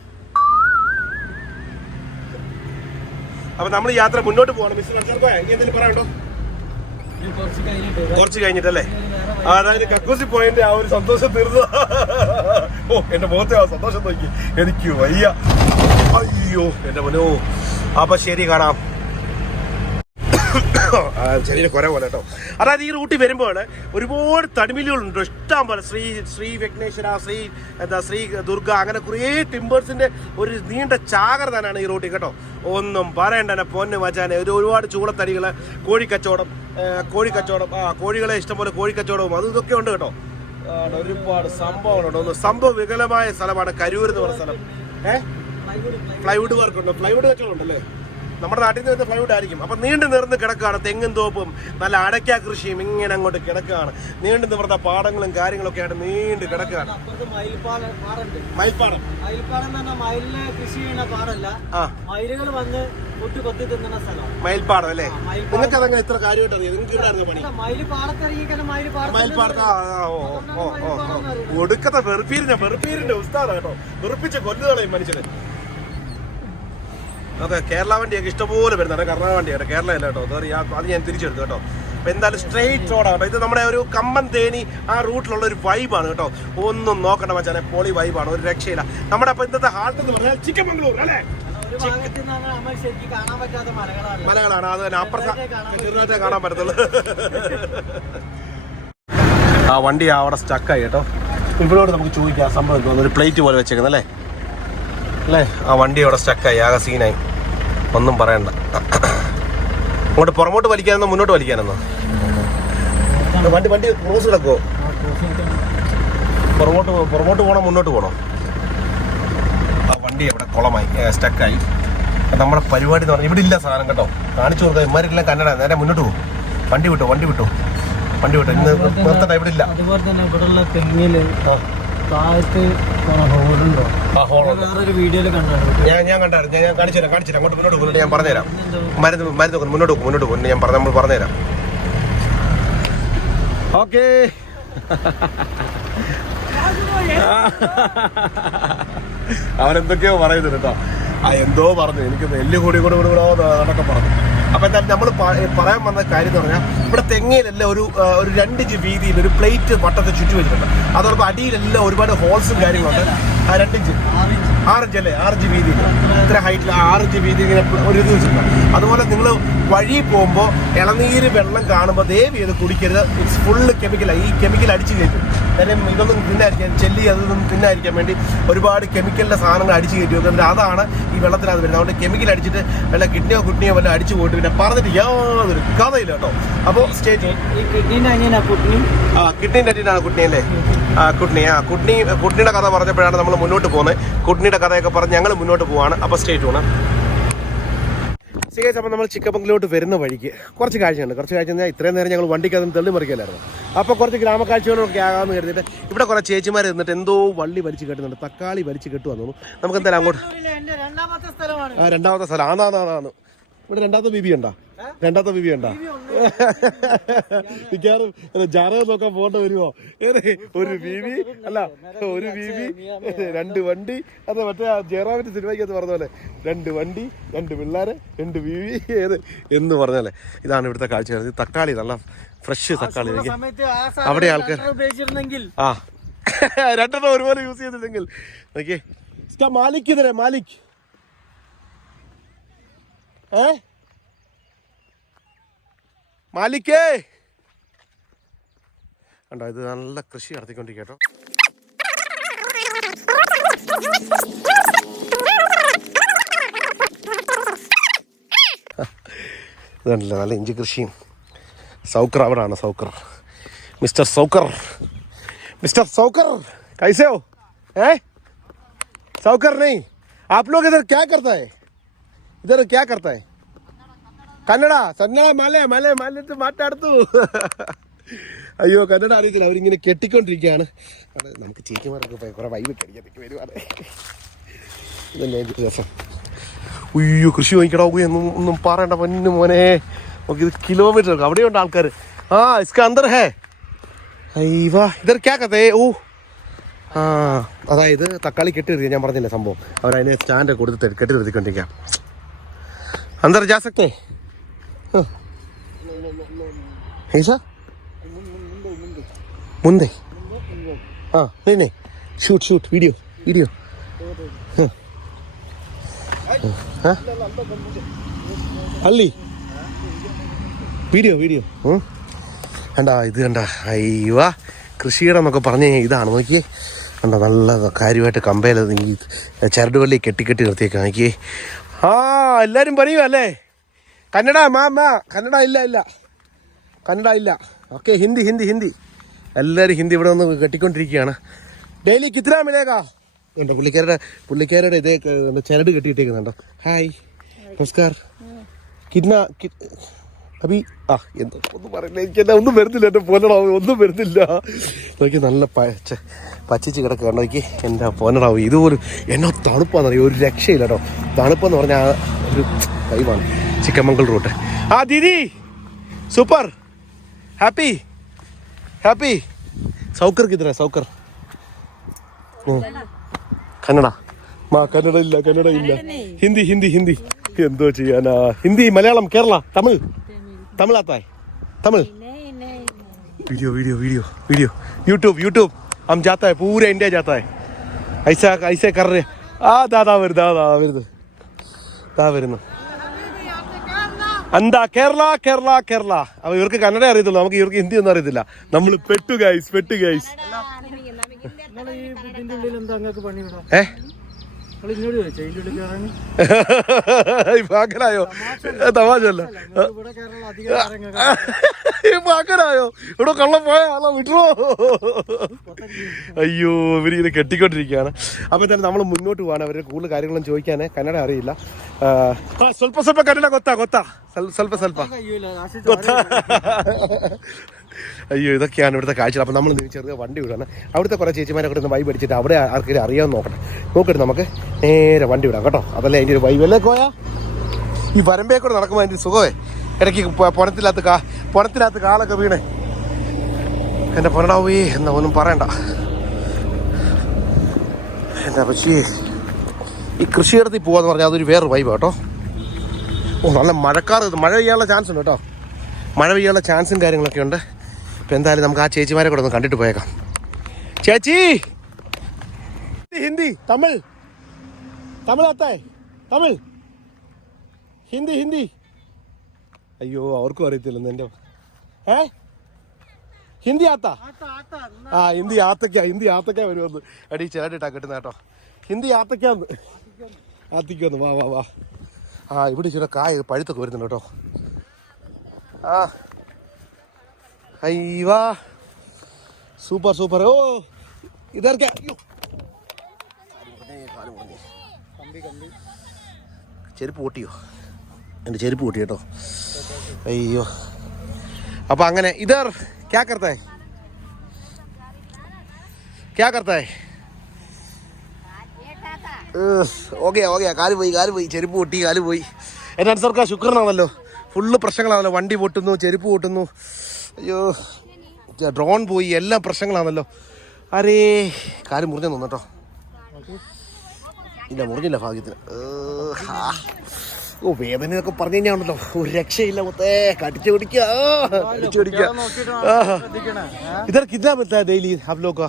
അപ്പൊ നമ്മൾ യാത്ര മുന്നോട്ട് പോകണം. മിസ്റ്റർ അൻസാർ കോയ, ഇനി എന്തെങ്കിലും പറയാനുണ്ടോ? കുറച്ച് കഴിഞ്ഞിട്ടല്ലേ? അതായത് കക്കൂസി പോയിന്റ് ആ ഒരു സന്തോഷം തീർന്നു. ഓ, എന്റെ മുഖത്തെ ആ സന്തോഷം നോക്കി. എനിക്ക് വയ്യ. അയ്യോ എന്റെ മനോ. അപ്പൊ ശരി, കാണാം. ചെറിയ കുറെ പോലെ കേട്ടോ. അതായത് ഈ റൂട്ടിൽ വരുമ്പോൾ ഒരുപാട് തടിമില്ലുകളുണ്ട് ഇഷ്ടം പോലെ. ശ്രീ വിഘ്നേശ്വര, ശ്രീ ദുർഗ, അങ്ങനെ കുറേ ടിമ്പേഴ്സിന്റെ ഒരു നീണ്ട ചാകര തന്നെയാണ് ഈ റൂട്ടിൽ കേട്ടോ. ഒന്നും പറയണ്ട പൊന്ന് മച്ചാനെ. ഒരുപാട് ചൂളത്തടികള്, കോഴിക്കച്ചവടം, കോഴികളെ ഇഷ്ടംപോലെ കോഴിക്കച്ചവടവും അതും ഇതൊക്കെ ഉണ്ട് കേട്ടോ. ഒരുപാട് സംഭവങ്ങളുണ്ട്. ഒന്ന് സംഭവ വികലമായ സ്ഥലമാണ് കരൂർ എന്ന് പറഞ്ഞ സ്ഥലം. പ്ലൈവുഡ് വർക്കുണ്ടോ? പ്ലൈവുഡ് കച്ചവടമുണ്ടല്ലേ? നമ്മുടെ നാട്ടിൽ നിന്ന് വരുന്ന പ്ലൈവുഡ് ആയിരിക്കും. അപ്പൊ നീണ്ടു നിറന്ന് കിടക്കുകയാണ്. തെങ്ങും തോപ്പും നല്ല അടയ്ക്ക കൃഷിയും ഇങ്ങനെ അങ്ങോട്ട് കിടക്കുകയാണ്. നീണ്ടു നിവർന്ന പാടങ്ങളും കാര്യങ്ങളൊക്കെ ആയിട്ട് നീണ്ടു കിടക്കുകയാണ്. മയിൽപ്പാടം മയിൽപ്പാടം അല്ലേ? നിങ്ങൾക്ക് അതങ്ങനെ ഇത്ര കാര്യമായിട്ട് അറിയാം? നിങ്ങൾക്ക് ഇവിടെ അറിയാം പണി മയിൽപ്പാടത്ത്? ഒടുക്കത്തെ വെറുപ്പീരിന്റെ ഉസ്താദാ കേട്ടോ. വെറുപ്പിച്ച കൊല്ലുകളെയും മനുഷ്യന്. അതെ, കേരള വണ്ടിയൊക്കെ ഇഷ്ടംപോലെ വരുന്നുണ്ട്. കർണാടക വണ്ടിയാണ്, കേരള അല്ല കേട്ടോ. അത് ഞാൻ തിരിച്ചെടുത്തു കേട്ടോ. അപ്പൊ എന്തായാലും സ്ട്രെയിറ്റ് റോഡാണ് കേട്ടോ. ഇത് നമ്മുടെ ഒരു കമ്പം തേനി ആ റൂട്ടിലുള്ള ഒരു വൈബാണ് കേട്ടോ. ഒന്നും നോക്കണ്ട മച്ചാനെ, പൊളി വൈബാണ്, ഒരു രക്ഷയില്ല. നമ്മുടെ അപ്പൊ ഇന്നത്തെ ഹാൾട്ട് എന്ന് പറഞ്ഞാൽ ചിക്കമംഗളൂർ അല്ലേ? മലകളാണ്, അത് തന്നെ അപ്പുറത്തെ ചെറുതായിട്ടേ കാണാൻ പറ്റത്തുള്ളൂ. ആ വണ്ടി അവിടെ സ്റ്റക്കായി കേട്ടോ. ഇവരോട് നമുക്ക് ചോദിക്കാം സംഭവം എന്തോന്ന്. ഒരു പ്ലേറ്റ് പോലെ വെച്ചേക്കുന്നത് അല്ലേ? ആ വണ്ടി അവിടെ സ്റ്റക്കായി, ആകെ സീനായി. ഒന്നും പറയണ്ട. അങ്ങോട്ട് പുറമോട്ട് വലിക്കാനെന്നോ മുന്നോട്ട് വലിക്കാനെന്നോ? വണ്ടി ക്രോസ് കിടക്കുമോ? പുറമോട്ട് പോകണോ മുന്നോട്ട് പോകണോ? ആ വണ്ടി അവിടെ കുളമായി, സ്റ്റക്കായി. നമ്മുടെ പരിപാടി എന്ന് പറഞ്ഞാൽ ഇവിടെ ഇല്ല സാധനം കേട്ടോ. കാണിച്ചു കൊടുക്കുക. ഇമാരെല്ലാം കന്നഡ. നേരെ മുന്നോട്ട് പോകും. വണ്ടി വിട്ടു ഇന്ന് നിർത്തണ്ട, ഇവിടെ ഇല്ല. അതുപോലെ തന്നെ ഇവിടെയുള്ള തെങ്ങില് ഞാൻ കണ്ടായിരുന്നു. ഞാൻ കാണിച്ചു തരാം. അങ്ങോട്ട് മുന്നോട്ട് പോകുന്നുണ്ട്. ഞാൻ പറഞ്ഞുതരാം. മരുന്ന് മുന്നോട്ട് പോകും. ഞാൻ നമ്മൾ പറഞ്ഞുതരാം. ഓക്കെ. അവനെന്തൊക്കെയോ പറയുന്നുണ്ട് കേട്ടോ. എന്തോ പറഞ്ഞു. എനിക്കൊന്ന് എല്ല് കൂടി നടക്കെ പറഞ്ഞു. അപ്പോൾ എന്തായാലും നമ്മൾ പറയാൻ വന്ന കാര്യം എന്ന് പറഞ്ഞാൽ ഇവിടെ തെങ്ങയിലെല്ലാം ഒരു 2 ഇഞ്ച് വീതിയിൽ ഒരു പ്ലേറ്റ് വട്ടത്തെ ചുറ്റി വെച്ചിട്ടുണ്ട്. അതോടൊപ്പം അടിയിലെല്ലാം ഒരുപാട് ഹോൾസും കാര്യങ്ങളുണ്ട്. 2 ഇഞ്ച് 6 ഇഞ്ച് അല്ലേ, 6 ഇഞ്ച് വീതിയിൽ, ഇത്ര ഹൈറ്റിൽ 6 ഇഞ്ച് വീതി ഇങ്ങനെ ഒരു ഇത് വെച്ചിട്ടുണ്ട്. അതുപോലെ നിങ്ങൾ വഴി പോകുമ്പോൾ ഇളനീര് വെള്ളം കാണുമ്പോൾ ദയവ് ചെയ്ത് കുടിക്കരുത്. ഇറ്റ്സ് ഫുള്ള് കെമിക്കലാണ്. ഈ കെമിക്കൽ അടിച്ച് കയറ്റും. കാര്യം ഇതൊന്നും തിന്നായിരിക്കാൻ, ചെല്ലി അതൊന്നും തിന്നായിരിക്കാൻ വേണ്ടി ഒരുപാട് കെമിക്കലിൻ്റെ സാധനങ്ങൾ അടിച്ച് കയറ്റി വെക്കുന്നത്. അതാണ് ഈ വെള്ളത്തിനകത്ത് വരുന്നത്. അതുകൊണ്ട് കെമിക്കൽ അടിച്ചിട്ട് വല്ല കിഡ്നിയോ വല്ല അടിച്ചു പോയിട്ട് പിന്നെ പറഞ്ഞിട്ട് യാതൊരു കഥയില്ല കേട്ടോ. അപ്പോൾ സ്റ്റേജ് കിഡ്നീൻ്റെ അനിയനാണ് കുട്നി അല്ലേ? കുട്നിയുടെ കഥ പറഞ്ഞപ്പോഴാണ് നമ്മൾ മുന്നോട്ട് പോകുന്നത്. കുട്നിയുടെ കഥയൊക്കെ പറഞ്ഞ് ഞങ്ങൾ മുന്നോട്ട് പോവാണ്. അപ്പോൾ സ്റ്റേജ് ആണ് സിഗേസ്. അപ്പോൾ നമ്മൾ ചിക്കമംഗലോട്ട് വരുന്ന വഴിക്ക് കുറച്ച് കാഴ്ചയുണ്ട്. കുറച്ച് കാഴ്ച കഴിഞ്ഞാൽ ഇത്രയും നേരം ഞങ്ങൾ വണ്ടിക്ക് അതും തള്ളിമറിക്കലായിരുന്നു. അപ്പോൾ കുറച്ച് ഗ്രാമക്കാഴ്ചകളൊക്കെ ആകാമെന്ന് കരുതിയിട്ട് ഇവിടെ കുറേ ചേച്ചിമാർ ഇരുന്നിട്ട് എന്തോ വള്ളി വലിച്ച് കെട്ടുന്നുണ്ട്. തക്കാളി വലിച്ച് കെട്ടുവാന്ന് തോന്നുന്നു. നമുക്ക് എന്തായാലും അങ്ങോട്ട് രണ്ടാമത്തെ സ്ഥലം ആണാണ്. ഇവിടെ രണ്ടാമത്തെ ബീബി ഉണ്ടോ? മിക്കവാറും ജാതകം നോക്കാൻ പോകേണ്ട വരുമോ? ഒരു ബീബി അല്ല, ഒരു ബീബി 2 വണ്ടി. അത് മറ്റേ ജയറാമിന്റെ സിനിമയ്ക്കകത്ത് പറഞ്ഞ പോലെ 2 വണ്ടി 2 പിള്ളേര് 2 ബീവി എന്ന് പറഞ്ഞാലേ ഇതാണ് ഇവിടുത്തെ കാഴ്ച. തക്കാളി നല്ല ഫ്രഷ് തക്കാളി. അവിടെ ആൾക്കാർ ആ 2 ഒരുപോലെ യൂസ് ചെയ്തില്ലെങ്കിൽ നോക്കിയേ. മാലിക് മാലിക്കേ കണ്ടോ, ഇത് നല്ല കൃഷി നടത്തിക്കൊണ്ടിരിക്കട്ടോ. ഇതല്ല നല്ല ഇഞ്ചി കൃഷിയും. സൗക്കർ അവിടാണ്. മിസ്റ്റർ സൗക്കർ कैसे हो? सौकर नहीं, आप लोग इधर क्या करता है? കന്നഡ മാലിട്ട് മാറ്റാടുത്തു. അയ്യോ കന്നഡ അറിയത്തില്ല. അവരിങ്ങനെ കെട്ടിക്കൊണ്ടിരിക്കുകയാണ്. നമുക്ക് ചേച്ചിമാരൊക്കെ പോയി കുറെ വൈബ് കടിക്കാത്തേക്ക് വരുവാണ്. ഇതല്ലേ രസം. ഉയ്യോ കൃഷി നോക്കിക്കടാ. ഒന്നും പറയണ്ട പൊന്നു മോനെ. നോക്കി ഇത് കിലോമീറ്റർ അവിടെയുണ്ട് ആൾക്കാർ. ഇസ്ക അന്തർ ഹേ അയ്യവാ ഇതർ ക്യാ കത്തേ. അതായത് തക്കാളി കെട്ടി നിർത്തി. ഞാൻ പറഞ്ഞില്ലേ സംഭവം. അവരതിനെ സ്റ്റാൻഡ് കൊടുത്ത് കെട്ടി നിർത്തിക്കൊണ്ടിരിക്കാം. അന്തർ ജാ സക്തേ? ऐसा मुंदे हाँ नहीं शूट वीडियो हाँ अल्ली വീഡിയോ കണ്ടാ. ഇത് കണ്ടാ. അയ്യോ കൃഷിയുടെ എന്നൊക്കെ പറഞ്ഞ് ഇതാണ്. നോക്കിയേ കണ്ടാ. നല്ല കാര്യമായിട്ട് കമ്പയിൽ ഈ ചരടുവള്ളി കെട്ടി നിർത്തിയേക്കാം. നോക്കിയേ. എല്ലാവരും പറയുക അല്ലേ കന്നഡ? കന്നഡ ഇല്ല. ഓക്കെ ഹിന്ദി. എല്ലാവരും ഹിന്ദി ഇവിടെ ഒന്ന് കെട്ടിക്കൊണ്ടിരിക്കുകയാണ്. ഡെയിലി കിത്ര മിലേഗാ? ഉണ്ടോ പുള്ളിക്കാരുടെ ഇതേ ചരട് കെട്ടിയിട്ടേക്കുന്നുണ്ടോ? ഹായ് നമസ്കാർ. കിഡ്ന അബി എന്തോ ഒന്നും പറയില്ല. എനിക്ക് എന്നെ ഒന്നും വരുന്നില്ല. എൻ്റെ പോനടാവും ഒന്നും വരുന്നില്ല. നോക്കി നല്ല പച്ചിച്ച് കിടക്കുക. നോക്കി എൻ്റെ പോനടാവും. ഇതുപോലും എന്നോ തണുപ്പാണെന്നറിയോ. ഒരു രക്ഷയില്ല കേട്ടോ. തണുപ്പെന്ന് പറഞ്ഞാൽ ഒരു വൈബാണ്. ചിക്കമംഗൾ റൂട്ട്. ദീദി സൂപ്പർ ഹാപ്പി. സൗക്കർ കിതറ? സൗക്കർ കന്നഡ കന്നഡ ഇല്ല. ഹിന്ദി എന്തോ ചെയ്യാനാ. ഹിന്ദി മലയാളം കേരള तमिल आता है? तमिल वीडियो यूट्यूब हम जाता है. पूरे इंडिया जाता है. ऐसे कर रहे. दादा വരുന്നു. എന്താ കേരള. അപ്പൊ ഇവർക്ക് കന്നഡ അറിയത്തുള്ളൂ. നമുക്ക് ഇവർക്ക് ഹിന്ദി ഒന്നും അറിയത്തില്ല. നമ്മൾ പെട്ടു ഗൈസ്. പാക്കനായോ? തമാശല്ല. പാക്കനായോ? ഇവിടെ കള്ളം പോയ ആളോ വിട്ടോ. അയ്യോ ഇവരിങ്ങനെ കെട്ടിക്കൊണ്ടിരിക്കുകയാണ്. അപ്പോൾ തന്നെ നമ്മൾ മുന്നോട്ട് പോകാൻ. അവരുടെ കൂടുതൽ കാര്യങ്ങളും ചോദിക്കാൻ കന്നഡ അറിയില്ല. ಸ್ವಲ್ಪ കന്നഡ ಗೊತ್ತಾ? ಸ್ವಲ್ಪ അയ്യോ ഇതൊക്കെയാണ് ഇവിടുത്തെ കാഴ്ച. അപ്പോൾ നമ്മൾ ചെറിയ വണ്ടി വിടാണ്. അവിടുത്തെ കുറേ ചേച്ചിമാരെ കൂടെ ഒന്ന് വൈബ് അടിച്ചിട്ട് അവിടെ ആർക്കെങ്കിലും അറിയാമെന്ന് നോക്കട്ടെ. നമുക്ക് നേരെ വണ്ടി വിടാം കേട്ടോ. അതല്ലേ അതിൻ്റെ ഒരു വൈബ് അല്ലേ കോയാ? ഈ വരമ്പേ കൂടെ നടക്കുമ്പോൾ അതിൻ്റെ സുഖമേ. ഇടയ്ക്ക് പുറത്തിനകത്ത് കാലൊക്കെ വീണേ. എൻ്റെ പൊന്നടാവേ എന്നാ ഒന്നും പറയണ്ട. എന്താ പക്ഷേ ഈ കൃഷിയിടത്തിൽ പോകാന്ന് പറഞ്ഞാൽ അതൊരു വേറൊരു വൈബ് കേട്ടോ. ഓ നല്ല മഴക്കാറ്, മഴ പെയ്യാനുള്ള ചാൻസ് ഉണ്ട് കേട്ടോ. മഴ പെയ്യാനുള്ള ചാൻസും കാര്യങ്ങളൊക്കെ ഉണ്ട്. ഇപ്പം എന്തായാലും നമുക്ക് ആ ചേച്ചിമാരെ കൂടെ ഒന്ന് കണ്ടിട്ട് പോയേക്കാം. ചേച്ചി ഹിന്ദി തമിഴ് തമിഴ് ആത്താ തമിഴ് ഹിന്ദി ഹിന്ദി. അയ്യോ അവർക്കും അറിയത്തില്ലെന്ന് എൻ്റെ. ഹിന്ദി ആത്താ? ആ ഹിന്ദി ആത്തക്ക വരുമെന്ന് അടി ചേട്ടിട്ടാ കിട്ടുന്ന കേട്ടോ. ഹിന്ദി ആത്തക്കാന്ന് ആത്തിക്കൊന്ന്. വാ വാ വാ. ആ ഇവിടെ ചില കായ പഴുത്തൊക്കെ വരുന്നുണ്ട് കേട്ടോ. ആ അയ്യവാ സൂപ്പർ സൂപ്പർ. ഓ ഇതൊക്കെ ചെരുപ്പ് പൊട്ടിയോ? എൻ്റെ ചെരുപ്പ് പൊട്ടി കേട്ടോ. അയ്യോ. അപ്പം അങ്ങനെ ഇതർ ക്യാ കർത്താ ഹൈ? ക്യാ കർത്താ ഹൈ? ഓക്കെ കാല് പോയി ചെരുപ്പ് പൊട്ടി, കാല് പോയി. എൻ്റെ അനുസരിച്ച് ശുക്രനാണല്ലോ. ഫുള്ള് പ്രശ്നങ്ങളാണല്ലോ. വണ്ടി പൊട്ടുന്നു, ചെരുപ്പ് പൊട്ടുന്നു, അയ്യോ ഡ്രോൺ പോയി, എല്ലാം പ്രശ്നങ്ങളാണല്ലോ. അരേ കാല് മുറിഞ്ഞു തോന്നു കേട്ടോ. ഇല്ല മുറിഞ്ഞില്ല ഭാഗ്യത്തിന്. ഓ വേദനയൊക്കെ പറഞ്ഞു കഴിഞ്ഞാൽ ഉണ്ടല്ലോ ഒരു രക്ഷയില്ല. മൊത്തേ കടിച്ചു പിടിക്കുക. इधर कितना मिलता है डेली आप लोग का?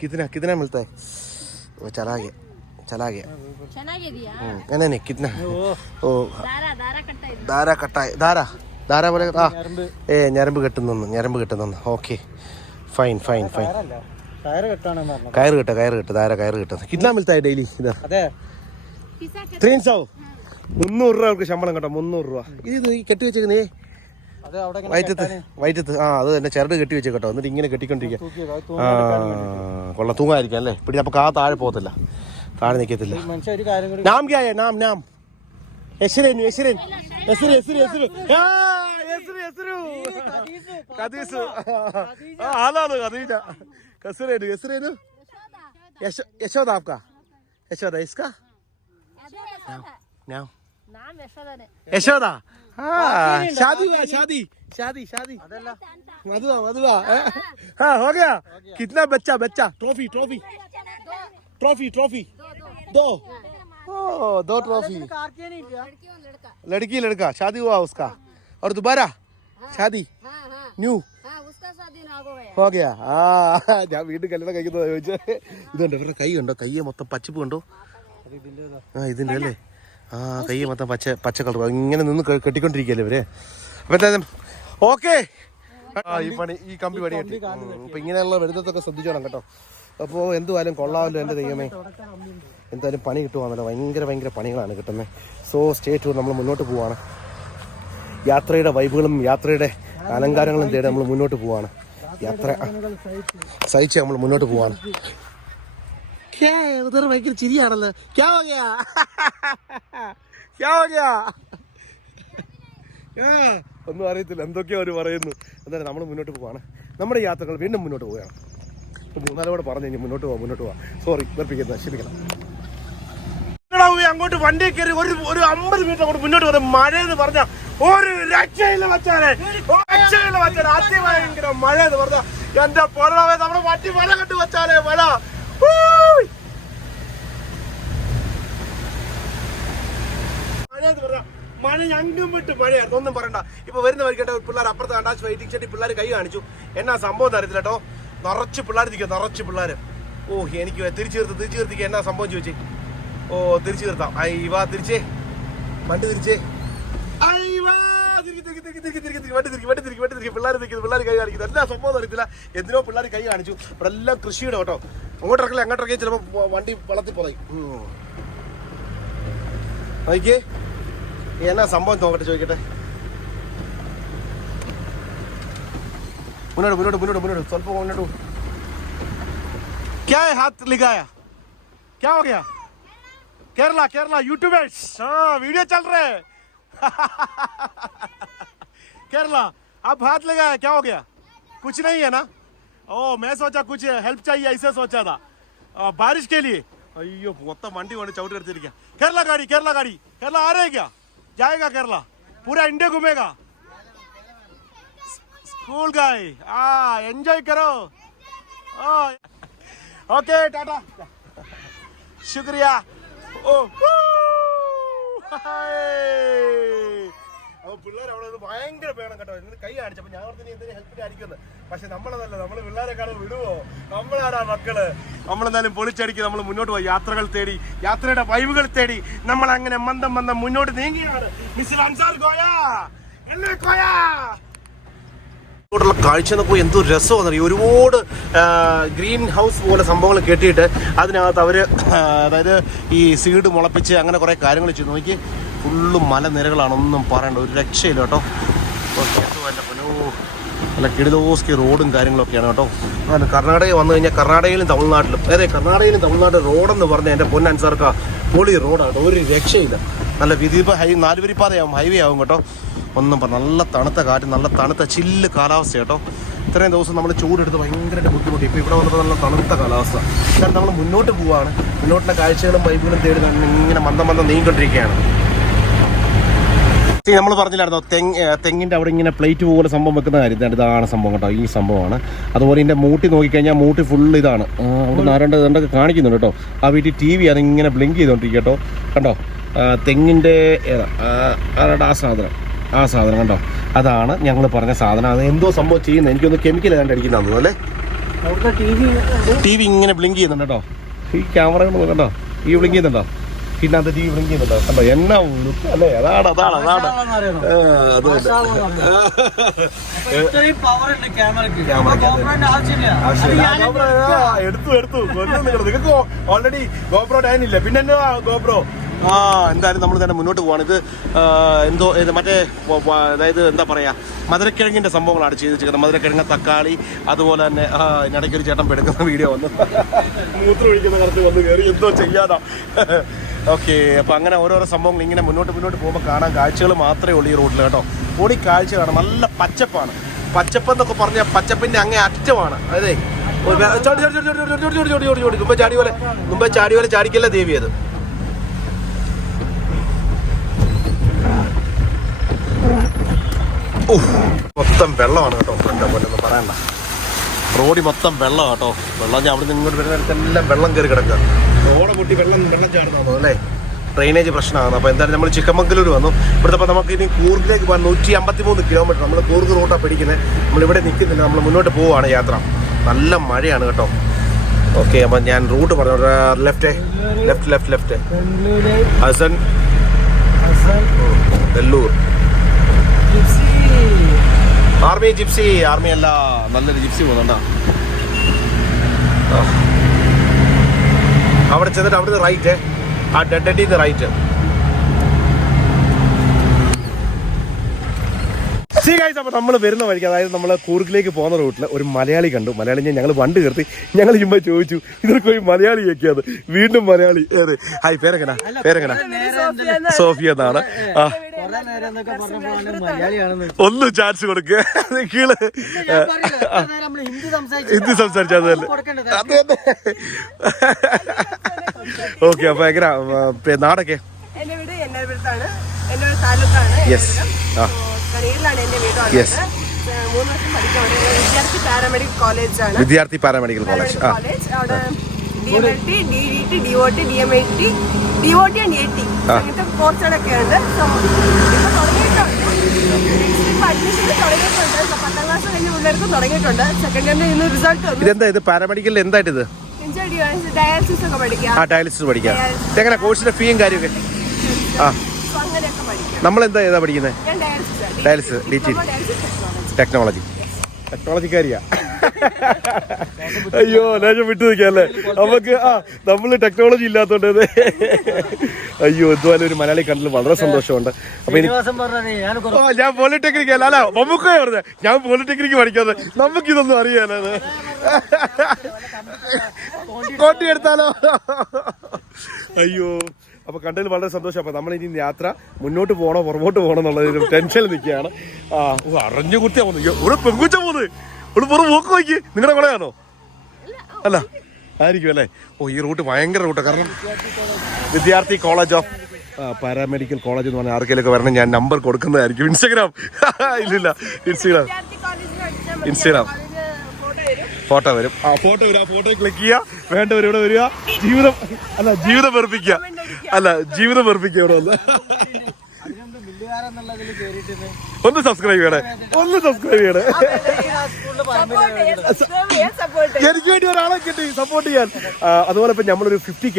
कितना मिलता है? वो चला गया नहीं कितना? ओ दारा कट्टा है. दारा बोले ഞരമ്പ് കെട്ടുന്നു. Okay fine. കയറ് കെട്ട दारा കയറ് കെട്ടുന്നത്. कितना मिलता है डेली इधर? 300 300 രൂപ അവർക്ക് ശമ്പളം കേട്ടോ. 300 രൂപ. ഇത് ഈ കെട്ടി വെച്ചേക്കുന്നേ വയറ്റത്ത്. ആ അത് തന്നെ ചരട് കെട്ടി വെച്ചേ കേട്ടോ. എന്നിട്ട് ഇങ്ങനെ കെട്ടിക്കൊണ്ടിരിക്കുക. കൊള്ളാം തൂങ്ങായിരിക്കാം അല്ലേ പിടി. അപ്പൊ കാ താഴെ പോകത്തില്ല, താഴെ നിൽക്കത്തില്ല. നാം ക്യാ ഹൈ? നാം യശ്രൻ കദീസ്. ആളാണ് ഖദീജ. യശ്രൻ യശോദ आपका? यशोदा इसका नाम यशोदा. हाँ शादी मधुआ. हाँ हो गया. कितना बच्चा? ट्रॉफी दो ट्रॉफी. लड़का शादी हुआ उसका और दोबारा शादी न्यू हो गया. ഞാൻ വീണ്ടും കല്യാണം കഴിക്കുന്നത് ചോദിച്ചേ. ഇതുണ്ട് ഇവരുടെ കൈ കണ്ടോ? കയ്യെ മൊത്തം പച്ചപ്പ് കണ്ടോ? ആ ഇതിൻ്റെ അല്ലേ? ആ കയ്യെ മൊത്തം പച്ച കളർ ഇങ്ങനെ നിന്ന് കെട്ടിക്കൊണ്ടിരിക്കുകയല്ലേ ഇവര്. അപ്പം എന്തായാലും ഓക്കെ. ഈ കമ്പി പണി കെട്ടി. അപ്പം ഇങ്ങനെയുള്ള വെറുതൊക്കെ ശ്രദ്ധിച്ചോണം കേട്ടോ. അപ്പോൾ എന്തുവായാലും കൊള്ളാമല്ലോ എൻ്റെ ദൈവമേ. എന്തായാലും പണി കിട്ടുവാണല്ലോ. ഭയങ്കര പണികളാണ് കിട്ടുന്നത്. So stay tune. നമ്മൾ മുന്നോട്ട് പോവാണ്. യാത്രയുടെ വൈബുകളും യാത്രയുടെ അലങ്കാരങ്ങളും തേടി നമ്മൾ മുന്നോട്ട് പോവാണ്. യാത്ര സഹിച്ച് നമ്മൾ മുന്നോട്ട് പോവാണ്. ഭയങ്കര ചിരിയാണല്ലോ. ഒന്നും അറിയത്തില്ല, എന്തൊക്കെയോ അവർ പറയുന്നു. എന്തായാലും നമ്മൾ മുന്നോട്ട് പോവാണ്. നമ്മുടെ യാത്രകൾ വീണ്ടും മുന്നോട്ട് പോവുകയാണ്. മൂന്നാലോടെ പറഞ്ഞു കഴിഞ്ഞാൽ മുന്നോട്ട് പോവാം. സോറി വെറുപ്പിക്കുന്നത്, ക്ഷമിക്കണം. അങ്ങോട്ട് വണ്ടി കയറി ഒരു 50 മീറ്റർ അങ്ങോട്ട് മുന്നോട്ട് പോകുന്നത്. മഴ എന്ന് പറഞ്ഞാൽ ഒരു രക്ഷയില്ല വച്ചാലേ. അതിഭയങ്കര മഴ എന്ന് പറഞ്ഞാൽ എന്റെ പൊറവേ നമ്മുടെ വണ്ടി മഴ കണ്ടു വച്ചാലേ. മഴ ഞങ്ങും വിട്ട് മഴയാണ്. ഒന്നും പറയണ്ട. ഇപ്പൊ വരുന്ന വഴിക്കേണ്ട പിള്ളേർ അപ്പുറത്ത് കണ്ടാച്ച് വെയിറ്റിംഗ് ഷെഡിൽ പിള്ളേർ കൈ കാണിച്ചു. എന്നാ സംഭവം അറിയത്തില്ല കേട്ടോ. നിറച്ച് പിള്ളേർ നിൽക്കുക, നിറച്ച് പിള്ളേർ. ഓ എനിക്ക് തിരിച്ചു നിർത്തിക്കുക. എന്നാ സംഭവം ചോദിച്ചേ? ഓ തിരിച്ചു നിർത്താം. അയ്യവാ തിരിച്ചേ, വണ്ടി തിരിച്ചേ. വണ്ടി പിള്ളേർ കൈ കാണിക്കുന്നത്. എല്ലാ സംഭവം അറിയത്തില്ല. എന്തിനോ പിള്ളേർ കൈ കാണിച്ചു. ഇവിടെ എല്ലാം കൃഷിയുടെ കേട്ടോ. അങ്ങോട്ടിറക്കില്ല അങ്ങോട്ടിറക്കിയാൽ ചിലപ്പോൾ വണ്ടി വെള്ളത്തിൽ പോയി. നോക്കിയേ എന്നാ സംഭവം നോക്കട്ടെ, ചോദിക്കട്ടെ. മുന്നോട്ട് സ്വല്പം മുന്നോട്ട്. क्या है हाथ लिखाया? क्या हो गया? केरला यूट्यूबर्स. हाँ वीडियो चल रहे हैं. केरला आप हाथ लगाया, क्या हो गया? कुछ नहीं है ना? ओ मैं सोचा कुछ हेल्प चाहिए, ऐसे सोचा था. बारिश के लिए. अयो मொத்தம் வண்டி வந்து चौट எடுத்துருக்கேன். केरला गाड़ी केरला आ रहे क्या? जाएगा केरला, पूरा इंडिया घूमेगा. स्कूल गाय. एंजॉय करो. ओके टाटा, शुक्रिया. ओ കൈ കാണിച്ചപ്പോൾ ഞാൻ ഓർത്തിന് എന്തെങ്കിലും ഹെൽപ്പിനായിരിക്കുമെന്ന്. പക്ഷെ നമ്മളതല്ല, നമ്മൾ പിള്ളേരെക്കാളും വിടുവോ? നമ്മളാരാ മക്കള്? നമ്മളെന്തായാലും പൊളിച്ചടിക്ക് നമ്മൾ മുന്നോട്ട് പോയി. യാത്രകൾ തേടി, യാത്രയുടെ വൈബുകൾ തേടി നമ്മൾ അങ്ങനെ മന്ദം മുന്നോട്ട് നീങ്ങിയാണ്. മിസ്റ്റർ അൻസാർ കോയ, എന്നെ കോയ. ോട്ടുള്ള കാഴ്ച നോക്കുമ്പോൾ എന്തോ രസമാണെന്നറിയും. ഒരുപാട് ഗ്രീൻ ഹൗസ് പോലെ സംഭവങ്ങൾ കെട്ടിയിട്ട് അതിനകത്ത് അവർ അതായത് ഈ സീഡ് മുളപ്പിച്ച് അങ്ങനെ കുറേ കാര്യങ്ങൾ ചെയ്തു. നോക്കി ഫുള്ളും മലനിരകളാണ്, ഒന്നും പറയണ്ട, ഒരു രക്ഷയില്ല കേട്ടോ. നല്ല കിടിലോസ്കി റോഡും കാര്യങ്ങളൊക്കെയാണ് കേട്ടോ. അങ്ങനെ കർണാടക വന്നു കഴിഞ്ഞാൽ കർണാടകയിലും തമിഴ്നാട്ടിലും, അതെ കർണാടകയിലും തമിഴ്നാട്ടിലും റോഡെന്ന് പറഞ്ഞാൽ എൻ്റെ പൊന്നൻസാർക്ക പൊളി റോഡാണ്, ഒരു രക്ഷയില്ല. നല്ല വിദീപ 4 വരിപ്പാതയാവും, ഹൈവേ ആവും കേട്ടോ. ഒന്നും പറഞ്ഞ നല്ല തണുത്ത കാറ്റ്, നല്ല തണുത്ത ചില്ല് കാലാവസ്ഥ കേട്ടോ. ഇത്രയും ദിവസം നമ്മൾ ചൂടെടുത്ത് ഭയങ്കരമായിട്ട് ബുദ്ധിമുട്ടി. ഇപ്പോൾ ഇവിടെ വന്നപ്പോൾ നല്ല തണുത്ത കാലാവസ്ഥ. കാരണം നമ്മൾ മുന്നോട്ട് പോവുകയാണ്, മുന്നോട്ടുള്ള കാഴ്ചകളും വൈബുകളും തേടി ഇങ്ങനെ മന്ദം നീങ്ങിക്കൊണ്ടിരിക്കുകയാണ്. നമ്മൾ പറഞ്ഞില്ലായിരുന്നോ തെങ്ങിൻ്റെ അവിടെ ഇങ്ങനെ പ്ലേറ്റ് പോലെ സംഭവം വെക്കുന്ന കാര്യം, ഇതാണ് സംഭവം കേട്ടോ. ഈ സംഭവമാണ്. അതുപോലെ ഇതിൻ്റെ മൂട്ടി നോക്കിക്കഴിഞ്ഞാൽ മൂട്ടി ഫുള്ള് ഇതാണ്. അവിടെ നാരണ്ട് ഇതൊക്കെ കാണിക്കുന്നുണ്ട് കേട്ടോ. ആ വീട്ടിൽ TV അതിങ്ങനെ ബ്ലിങ്ക് ചെയ്തുകൊണ്ടിരിക്കുക കേട്ടോ. കണ്ടോ തെങ്ങിൻ്റെ ആ സാധനം കണ്ടോ, അതാണ് ഞങ്ങൾ പറഞ്ഞ സാധനം. അത് എന്തോ സംഭവം ചെയ്യുന്നത്, എനിക്കൊന്ന് കെമിക്കൽ ഏതാണ്ട് അടിക്കുന്നതാണെന്ന് അല്ലേ. TV ഇങ്ങനെ ബ്ലിങ്ക് ചെയ്യുന്നുണ്ട് കേട്ടോ. ഈ ക്യാമറകൾ കണ്ടോ, ഈ ബ്ലിങ്ക് ചെയ്യുന്നുണ്ടോ, പിന്നെ അത് TV ബ്ലിങ്ക് ചെയ്യുന്നുണ്ടോ, കണ്ടോ എന്നാ അല്ലേ. അതാണ് എടുത്തു നിങ്ങൾക്ക് ഓൾറെഡി ഗോപ്രോ ഡാനില്ല, പിന്നെ എന്നാ ഗോപ്രോ. എന്തായാലും നമ്മൾ തന്നെ മുന്നോട്ട് പോവാണ്. ഇത് എന്തോ മറ്റേ അതായത് എന്താ പറയുക, മധുരക്കിഴങ്ങിൻ്റെ സംഭവങ്ങളാണ് ചെയ്ത് വെച്ചിരിക്കുന്നത്. മധുരക്കിഴങ്ങ്, തക്കാളി, അതുപോലെ തന്നെ ഇടയ്ക്കൊരു ചേട്ടൻ പെടുക്കുന്ന വീഡിയോ വന്നു, മൂത്രം ഒഴിക്കുന്ന കറക്റ്റ് വന്ന് കയറി എന്തോ ചെയ്യാതാ. ഓക്കെ, അപ്പോൾ അങ്ങനെ ഓരോരോ സംഭവങ്ങൾ ഇങ്ങനെ മുന്നോട്ട് പോകുമ്പോൾ കാണാൻ കാഴ്ചകൾ മാത്രമേ ഉള്ളൂ ഈ റോഡിൽ കേട്ടോ. ഓടി കാഴ്ച കാണാം, നല്ല പച്ചപ്പാണ്. പച്ചപ്പെന്നൊക്കെ പറഞ്ഞാൽ പച്ചപ്പിൻ്റെ അങ്ങേ അറ്റമാണ്. അതെ മുമ്പേ ചാടി പോലെ ചാടിക്കല്ല ദേവി അത്. മൊത്തം വെള്ളമാണ് കേട്ടോ. എൻ്റെ പൊന്നൊന്നും പറയണ്ട, റോഡിൽ മൊത്തം വെള്ളം കേട്ടോ. വെള്ളം ഞാൻ അവിടെ നിന്ന് ഇങ്ങോട്ട് വരുന്നിടത്തെല്ലാം വെള്ളം കയറി കിടക്കുക. റോഡ് പൊട്ടി വെള്ളം ചാടുന്നോ അല്ലേ, ഡ്രെയിനേജ് പ്രശ്നമാണ്. അപ്പോൾ എന്തായാലും നമ്മൾ ചിക്കമംഗലൂർ വന്നു. ഇവിടുത്തെ അപ്പോൾ നമുക്ക് ഇനി കൂർഗിലേക്ക് പോകാൻ 153 കിലോമീറ്റർ. നമ്മൾ കൂർഗ് റൂട്ടാണ് പിടിക്കുന്നത്. നമ്മളിവിടെ നിൽക്കുന്നില്ല, നമ്മൾ മുന്നോട്ട് പോവുകയാണ് യാത്ര. നല്ല മഴയാണ് കേട്ടോ. ഓക്കെ, അപ്പം ഞാൻ റൂട്ട് പറഞ്ഞു. Left Hasan Vellore army Gypsy. Army അല്ല, നല്ലൊരു ജിപ്സി പോകുന്നുണ്ടോ. അവിടെ ചെന്നിട്ട് അവിടുന്ന് റൈറ്റ്, ആ ഡെഡ് എൻഡിന്ന് റൈറ്റ്. അപ്പോൾ നമ്മൾ വരുന്ന വഴിക്ക്, അതായത് നമ്മൾ കൂർഗിലേക്ക് പോകുന്ന റൂട്ടിൽ ഒരു മലയാളി കണ്ടു. മലയാളി ഞങ്ങൾ വണ്ടി കയറി, ഞങ്ങൾ ചുമ്മാ ചോദിച്ചു ഇതൊക്കെ ഒരു മലയാളിയൊക്കെയാണ്. വീണ്ടും മലയാളി. ഹായ്, പേരെങ്ങനാ? സോഫിയ എന്നാണ്. ഒന്ന് ചാൻസ് കൊടുക്കുക. ഹിന്ദി സംസാരിച്ചത് തന്നെ. ഓക്കെ, അപ്പൊ എങ്ങനാ നാടൊക്കെ? യെസ്, വിദ്യാർത്ഥി പാരാമെഡിക്കൽ കോളേജ്. കോഴ്സുകളൊക്കെ ഉണ്ട്. തുടങ്ങിയിട്ടുണ്ട്. സെക്കൻഡ് ഇയറിന് ഇന്ന് റിസൾട്ട്. ഇതെന്താ ഇത് പാരാമെഡിക്കൽ എന്തായിട്ട് ഇത്? ഡയാലിസിസ് ഒക്കെ പഠിക്കാം. ഡയാലിസിസ് പഠിക്കാം. എങ്ങനെ കോഴ്സിന്റെ ഫീയും കാര്യമൊക്കെ? നമ്മളെന്താ ഏതാ പഠിക്കുന്നത്? ഡയാലിസിസ് ടെക്നോളജിക്കാരിയാ. അയ്യോ, ഞാൻ വിട്ടു നിൽക്കാല്ലേ നമുക്ക്. നമ്മള് ടെക്നോളജി ഇല്ലാത്തോണ്ട്. അയ്യോ, എന്തുവാലും ഒരു മലയാളി കണ്ടതിൽ വളരെ സന്തോഷമുണ്ട്. അപ്പൊ ഞാൻ പോളിടെക്നിക് അല്ല, നമുക്ക് പറഞ്ഞ ഞാൻ പോളിടെക്നിക് പഠിക്കാതെ നമുക്കിതൊന്നും അറിയാലോ. കോട്ടിയെടുത്താലോ? അയ്യോ, അപ്പോൾ കണ്ടതിൽ വളരെ സന്തോഷം. അപ്പോൾ നമ്മളിനി യാത്ര മുന്നോട്ട് പോകണോ പുറമോട്ട് പോകണോ എന്നുള്ളൊരു ടെൻഷനിൽ നിൽക്കുകയാണ്. അറിഞ്ഞു കുത്തിയാ പോകുന്നു. ഇവിടെ പെങ്കുച്ച പോകുന്നത്, ഇവിടെ പുറം പോക്ക് നോക്കി. നിങ്ങളുടെ കൂടെയാണോ? അല്ല, ആയിരിക്കും അല്ലേ. ഈ റൂട്ട് ഭയങ്കര റൂട്ടാണ്. കാരണം വിദ്യാർത്ഥി കോളേജ് ഓഫ് പാരാമെഡിക്കൽ കോളേജ് എന്ന് പറഞ്ഞാൽ ആർക്കെങ്കിലൊക്കെ വരണം. ഞാൻ നമ്പർ കൊടുക്കുന്നതായിരിക്കും. ഇൻസ്റ്റഗ്രാം ഫോട്ടോ വരും. ആ ഫോട്ടോ ക്ലിക്ക് ചെയ്യുക. വേണ്ടവർ ഇവിടെ വരിക. ജീവിതം വെറുപ്പിക്കുക ഇവിടെ വന്ന്. കൂട്ടുകാരെന്നുള്ളതിൽ കേറിയിട്ട് ഒന്ന് സബ്സ്ക്രൈബ് ചെയ്യണേ, ഒന്ന് സബ്സ്ക്രൈബ് ചെയ്യണേ. എനിക്ക് വേണ്ടി ഒരാളെ കിട്ടി സപ്പോർട്ട് ചെയ്യാൻ. അതുപോലെ ഇപ്പം നമ്മളൊരു 50K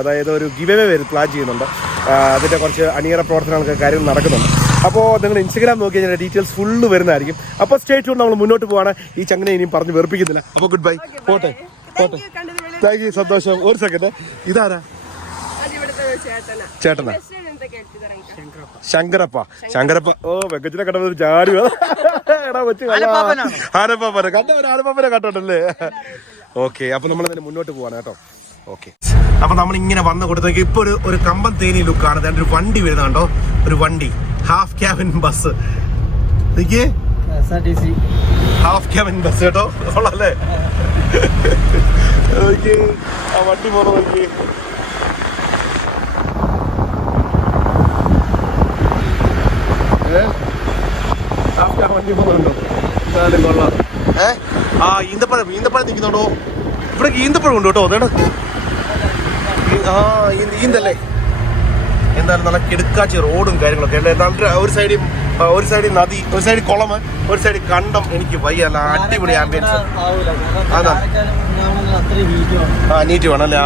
അതായത് ഒരു ഗിവ് അവേ പ്ലാൻ ചെയ്യുന്നുണ്ട്. അതിൻ്റെ കുറച്ച് അണിയറ പ്രവർത്തനങ്ങൾക്ക് കാര്യങ്ങൾ നടക്കുന്നുണ്ട്. അപ്പോൾ നിങ്ങൾ ഇൻസ്റ്റഗ്രാം നോക്കി കഴിഞ്ഞാൽ ഡീറ്റെയിൽസ് ഫുള്ള് വരുന്നതായിരിക്കും. അപ്പോൾ സ്റ്റേ ട്യൂൺ, നമ്മൾ മുന്നോട്ട് പോവാണ്. ഈ ചങ്ങനെ ഇനിയും പറഞ്ഞ് വെറുപ്പിക്കുന്നില്ല. അപ്പോൾ ഗുഡ് ബൈ, പോട്ടെ പോട്ടെ. താങ്ക് യു, സന്തോഷം. ഒരു സെക്കൻഡ്, ഇതാരാ? ചേട്ടനാ? ശങ്കരപ്പ. ഓ, വെക്കച്ചിനെ കണ്ടപ്പോൾ ചാടി എടാ വെച്ച് ആനപ്പാപ്പനെ കണ്ട, ഒരു ആനപ്പാപ്പനെ കണ്ടോണ്ടല്ലേ. ഓക്കെ, അപ്പൊ നമ്മൾ തന്നെ മുന്നോട്ട് പോവാണ് കേട്ടോ. ഓക്കെ, അപ്പൊ നമ്മൾ ഇങ്ങനെ വന്ന് കൊടുത്തേക്ക് ഇപ്പൊ ഒരു കമ്പം തേനി ലുക്കാണ്. ഒരു വണ്ടി വരുന്നുണ്ടോ, ഒരു വണ്ടി, half cabin bus. Half cabin bus കേട്ടോ, കൊള്ളാല്ലേ? ആ വണ്ടി പോണോ നോക്കി. വണ്ടി പോകുന്നുണ്ടോ? എന്തായാലും കൊള്ളാം. ആ ഈന്തപ്പഴം നിൽക്കുന്നുണ്ടോ? ഇവിടെ ഈന്തപ്പഴം ഉണ്ട് കേട്ടോ. അതേടാ, ആ ഈന്തല്ലേ. എന്തായാലും നല്ല കിടുക്കാച്ചി റോഡും കാര്യങ്ങളൊക്കെ അല്ലേ. നല്ല ഒരു സൈഡിൽ നദി, ഒരു സൈഡിൽ കുളം, ഒരു സൈഡിൽ കണ്ടം. എനിക്ക് വയ്യ, നല്ല അടിപൊളി ആംബിയൻസ്. അതാ നീറ്റ് വേണം അല്ലേ?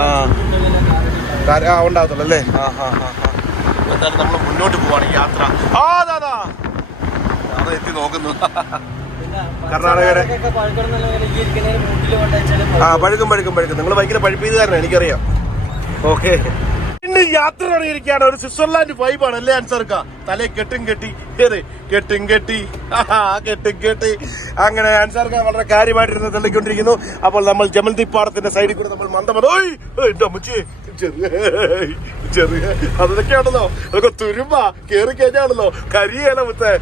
ആ ഉണ്ടാകത്തുള്ളൂ അല്ലേ? എന്തായാലും നമ്മൾ മുന്നോട്ട് പോവാണ് യാത്ര. അത് എത്തി നോക്കുന്നു. കർണാടകരെ പഴുക്കും. നിങ്ങൾ ഭയങ്കര പഴുപ്പീതുകാരനാണ്, എനിക്കറിയാം. ഓക്കെ, യാത്ര തുടങ്ങിയിരിക്കുകയാണ്. ഒരു സ്വിറ്റ്സർലാൻഡ് വൈബാണ് അല്ലേ അൻസർക്ക? തലേ കെട്ടും കെട്ടി അങ്ങനെ അൻസർക്ക വളരെ കാര്യമായിട്ടിരുന്ന് തള്ളിക്കൊണ്ടിരിക്കുന്നു. അപ്പോൾ നമ്മൾ ജമൽദീപ് പാടത്തിന്റെ സൈഡിൽ കൂടെ നമ്മൾ ചെറിയ അതൊക്കെയാണല്ലോ, അതൊക്കെ തുരുമ്പ കേറി കഴിഞ്ഞാണല്ലോ കരിയേല മുത്തേ.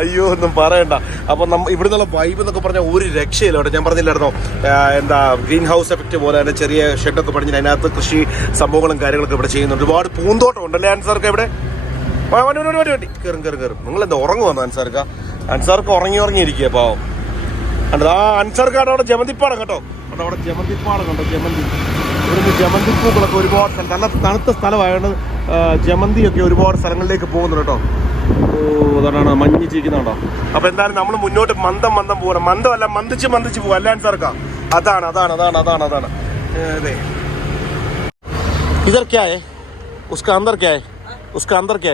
അയ്യോ, ഒന്നും പറയണ്ട. അപ്പൊ ഇവിടെ നിന്നുള്ള വൈബ് എന്നൊക്കെ പറഞ്ഞാൽ ഒരു രക്ഷയില്ല കേട്ടോ. ഞാൻ പറഞ്ഞില്ലായിരുന്നോ, എന്താ ഗ്രീൻ ഹൗസ് എഫക്റ്റ് പോലെ തന്നെ ചെറിയ ഷെഡൊക്കെ പണിഞ്ഞ് അതിനകത്ത് കൃഷി സംഭവങ്ങളും കാര്യങ്ങളൊക്കെ ഇവിടെ ചെയ്യുന്നുണ്ട്. ഒരുപാട് പൂന്തോട്ടം ഉണ്ടല്ലേ അൻസാർക്ക് ഇവിടെ? വണ്ടി കയറും. നിങ്ങൾ എന്താ ഉറങ്ങുവന്നു അൻസാർക്ക്? അൻസാർക്ക് ഉറങ്ങിയിരിക്കുക പാവം. ആ അൻസാർക്കാണ് അവിടെ ജമന്തിപ്പാടം കേട്ടോ. അവിടെ ജമന്തിപ്പാടം കണ്ടോ, ജമന്തി. ഇവിടുന്ന് ജമന്തി പൂക്കളൊക്കെ ഒരുപാട് സ്ഥലം, നല്ല തണുത്ത സ്ഥലമായതുകൊണ്ട് ജമന്തിയൊക്കെ ഒരുപാട് സ്ഥലങ്ങളിലേക്ക് പോകുന്നുണ്ട് കേട്ടോ. ഓ, അതാണ് മഞ്ഞിച്ചിരിക്കുന്നുണ്ടോ. അപ്പൊ എന്തായാലും നമ്മൾ മുന്നോട്ട് മന്ദം പോകണം. മന്ദമല്ല, മന്ദിച്ച് പോകാം അല്ല അൻസാർക്ക? അതാണ്. അതെ, इधर क्या है? उसका अंदर क्या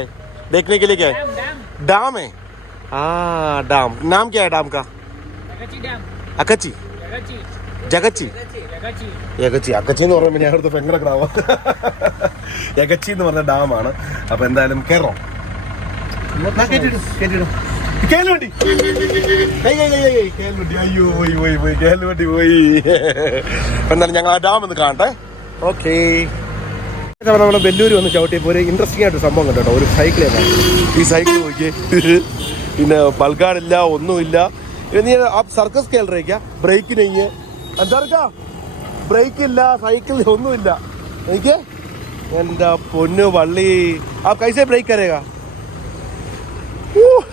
है? देखने के लिए क्या है? डैम है. हाँ, डैम. नाम क्या है डैम का? अकची. ജഗച്ചി എന്ന് പറഞ്ഞ ഞാൻ അടുത്ത് ഭയങ്കര ക്രാവ. യഗച്ചി എന്ന് പറഞ്ഞ ഡാമാണ്. അപ്പൊ എന്തായാലും കയറോ. പോയി. എന്നാലും ഞങ്ങൾ ആ ഡാം ഒന്ന് കാണട്ടെ. ഓക്കെ, നമ്മളെ വെല്ലൂര് വന്ന് ചവിട്ടിയപ്പോൾ ഒരു ഇൻട്രസ്റ്റിംഗ് ആയിട്ട് സംഭവം കണ്ടോ. ഒരു സൈക്കിളാണ്. ഈ സൈക്കിൾ നോക്കി, പിന്നെ ബൾഗാടില്ല, ഒന്നുമില്ല. നീ സർക്കസ് കേൾ റേക്കാ, ബ്രേക്ക് നെയ്യ് അഞ്ചാർക്കാ, ബ്രേക്ക് ഇല്ല, സൈക്കിൾ ഒന്നുമില്ല. എനിക്ക് എന്താ പൊന്നു വള്ളി. ആ കൈസേ ബ്രേക്ക് കരേക.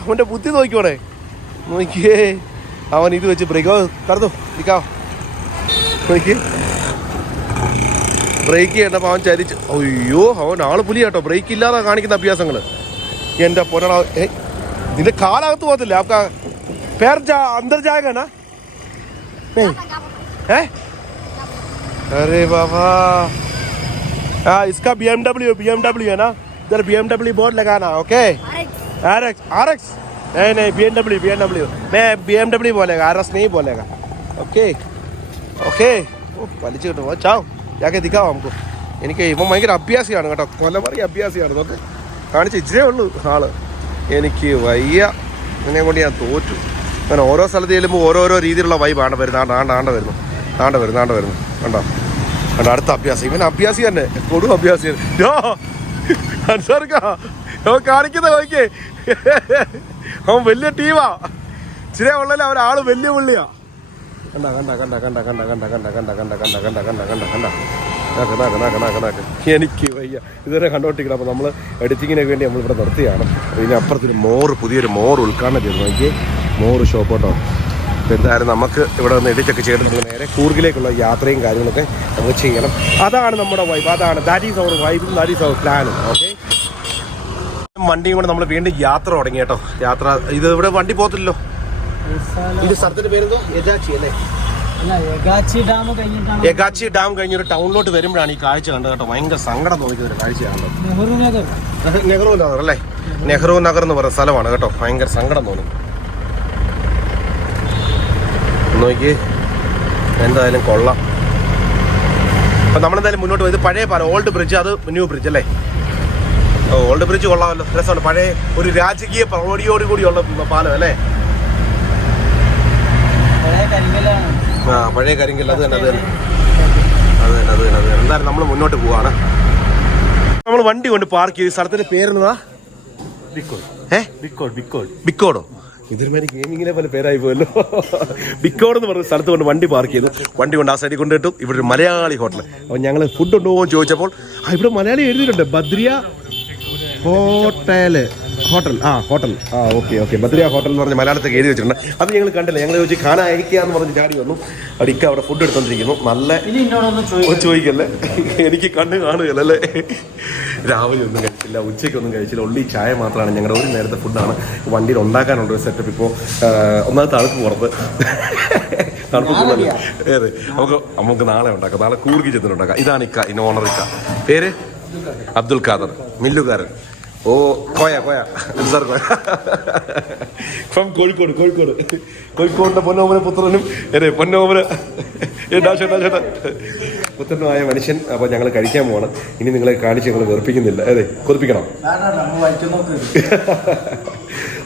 അവന്റെ ബുദ്ധി നോക്കിക്കോടെ, നോക്കിയേ. അവൻ ഇത് വെച്ച് ബ്രേക്ക് കറന്നു നിൽക്കാവോ നോക്കി. ബ്രേക്ക് ചെയ്യണ്ടപ്പോൾ അവൻ ചരിച്ച്. അയ്യോ, അവൻ ആള് പുലി കേട്ടോ. ബ്രേക്ക് ഇല്ലാതെ കാണിക്കുന്ന അഭ്യാസങ്ങള്. എന്റെ പൊന്നട, നിന്റെ കാലകത്ത് പോകത്തില്ല. आपका पैर अंदर जाएगा ना? है? अरे बाबा, हाँ, इसका BMW है ना? इधर BMW बोर्ड लगाना. ओके, RX नहीं BMW. मैं BMW बोलेगा, RS नहीं बोलेगा. ओके. വലിച്ചു കിട്ടുമോ? ചാവ് യാക്കെ ദിക്കാവോ നമുക്ക്. എനിക്ക് ഇപ്പം ഭയങ്കര അഭ്യാസിയാണ് കേട്ടോ, കൊലമറി അഭ്യാസിയാണ്. ഇതൊക്കെ കാണിച്ച് ഇച്ചിരേ ഉള്ളൂ ആള്. എനിക്ക് വയ്യ, ഇതിനെ കൊണ്ട് ഞാൻ തോറ്റു. അങ്ങനെ ഓരോ സ്ഥലത്ത് ചെല്ലുമ്പോൾ ഓരോരോ രീതിയിലുള്ള വൈബാണ് വരുന്നത്. ആണ്ട വരുന്നു കണ്ടോ. അടുത്ത അഭ്യാസം. ഇവൻ അഭ്യാസി തന്നെ, കൊടും അഭ്യാസി. കാണിക്കുന്ന നോക്കിയേ, അവൻ വലിയ ടീമാ. ഇച്ചിരേ ഉള്ളല്ലേ അവരാള് വലിയ പുള്ളിയാ. കണ്ട എനിക്ക് വയ്യ, ഇതുവരെ കണ്ടോട്ടിരിക്കണം. അപ്പോൾ നമ്മൾ എഡിറ്റിങ്ങിനൊക്കെ വേണ്ടി നമ്മളിവിടെ നിർത്തിയാണ്. ഇതിന് അപ്പുറത്തൊരു പുതിയൊരു മോർ ഉദ്ഘാടനം ചെയ്തു. നോക്കിയേ, മോർ ഷോപ്പ് കേട്ടോ. അപ്പോൾ എന്തായാലും നമുക്ക് ഇവിടെ ഒന്ന് എഡിറ്റൊക്കെ ചെയ്ത് നമ്മൾ നേരെ കൂർഗിലേക്കുള്ള യാത്രയും കാര്യങ്ങളൊക്കെ നമുക്ക് ചെയ്യണം. അതാണ് നമ്മുടെ വൈബ്, ദാറ്റ് ഈസ് അവർ വൈബും, ദാറ്റ് ഈസ് അവർ പ്ലാനും. ഓക്കെ, വണ്ടിയും കൊണ്ട് നമ്മൾ വീണ്ടും യാത്ര തുടങ്ങി കേട്ടോ. യാത്ര ഇത് ഇവിടെ വണ്ടി പോകത്തില്ലല്ലോ. ഇത് സ്ഥലത്തിന്റെ പേരെന്തോ? യഗാച്ചി അല്ലേ? യഗാച്ചി ഡാം കഴിഞ്ഞൊരു ടൗണിലോട്ട് വരുമ്പോഴാണ് ഈ കാഴ്ച കണ്ടത് കേട്ടോ. ഭയങ്കര സങ്കടം തോന്നിക്കുന്ന ഒരു കാഴ്ചയാണ്. നെഹ്റു നഗർ അല്ലേ? നെഹ്റു നഗർ എന്ന് പറയുന്ന സ്ഥലമാണ് കേട്ടോ. ഭയങ്കര സങ്കടം തോന്നി. നോക്കി, എന്തായാലും കൊള്ളാം. അപ്പം നമ്മളെന്തായാലും മുന്നോട്ട് പോയത് പഴയ പാലം, ഓൾഡ് ബ്രിഡ്ജ്, അത് ന്യൂ ബ്രിഡ്ജ് അല്ലേ? ഓൾഡ് ബ്രിഡ്ജ് കൊള്ളാമല്ലോ, രസമാണ്. പഴയ ഒരു രാജകീയ പ്രൗഢിയോടുകൂടിയുള്ള പാലം അല്ലേ? ആ, പഴയ കരിങ്കൽ. അത് തന്നെ. എന്തായാലും നമ്മൾ മുന്നോട്ട് പോവാണ്. നമ്മൾ വണ്ടി കൊണ്ട് പാർക്ക് ചെയ്ത് സ്ഥലത്തിന്റെ പേരെന്നതാ? ബിക്കോഡോ? ഇതൊരുമാതിരി ഗെയിമിങ്ങിനെ പോലെ പേരായി പോയല്ലോ. ബിക്കോഡ് എന്ന് പറഞ്ഞ സ്ഥലത്ത് കൊണ്ട് വണ്ടി പാർക്ക് ചെയ്തു. വണ്ടി കൊണ്ട് ആ സൈഡിൽ കൊണ്ടിട്ടു. ഇവിടെ ഒരു മലയാളി ഹോട്ടൽ. അപ്പോൾ ഞങ്ങൾ ഫുഡ് ഉണ്ടോ എന്ന് ചോദിച്ചപ്പോൾ ഇവിടെ മലയാളി എഴുതിയിട്ടുണ്ട്, Badriya hotel. Okay. Badriya hotel എന്ന് പറഞ്ഞ മലയാളത്തിൽ എഴുതി വെച്ചിട്ടുണ്ട്. അത് ഞങ്ങൾ കണ്ടില്ല. ഞങ്ങൾ ചോദിച്ചു കാണാൻ അയക്കുക എന്ന് പറഞ്ഞ് ചാടി വന്നു. അവിടെ ഇക്ക അവിടെ ഫുഡ് എടുത്തോണ്ടിരിക്കുന്നു. നല്ല ചോദിക്കല്ലേ, എനിക്ക് കണ്ണ് കാണുകയല്ലേ. രാവിലെ ഒന്നും കഴിച്ചില്ല, ഉച്ചയ്ക്കൊന്നും കഴിച്ചില്ല. ഉള്ളി ചായ മാത്രമാണ് ഞങ്ങളുടെ ഒരു നേരത്തെ ഫുഡാണ്. വണ്ടിയിൽ ഉണ്ടാക്കാനുള്ള ഒരു സെറ്റപ്പ്. ഇപ്പോൾ ഒന്നാമത് തണുപ്പ് പുറത്ത്, തണുപ്പ് കൂടുതൽ. അതെ, നമുക്ക് നാളെ ഉണ്ടാക്കാം. നാളെ കൂർക്കി ചെന്നിട്ടുണ്ടാക്കാം. ഇതാണ് ഇക്ക, ഇന്ന ഓണർ ഇക്ക. പേര് അബ്ദുൽ ഖാദർ, മില്ലുകാരൻ. ഓ, കോയ അൻസാർ കോയ ഫ്രം കോഴിക്കോടിന്റെ പൊന്നോമന പുത്രനും പൊന്നോമന പുത്രനുമായ മനുഷ്യൻ. അപ്പോൾ ഞങ്ങൾ കഴിക്കാൻ പോകണം. ഇനി നിങ്ങളെ കാണിച്ച് ഞങ്ങൾ വെറുപ്പിക്കുന്നില്ല. അതെ, കൊതിപ്പിക്കണം.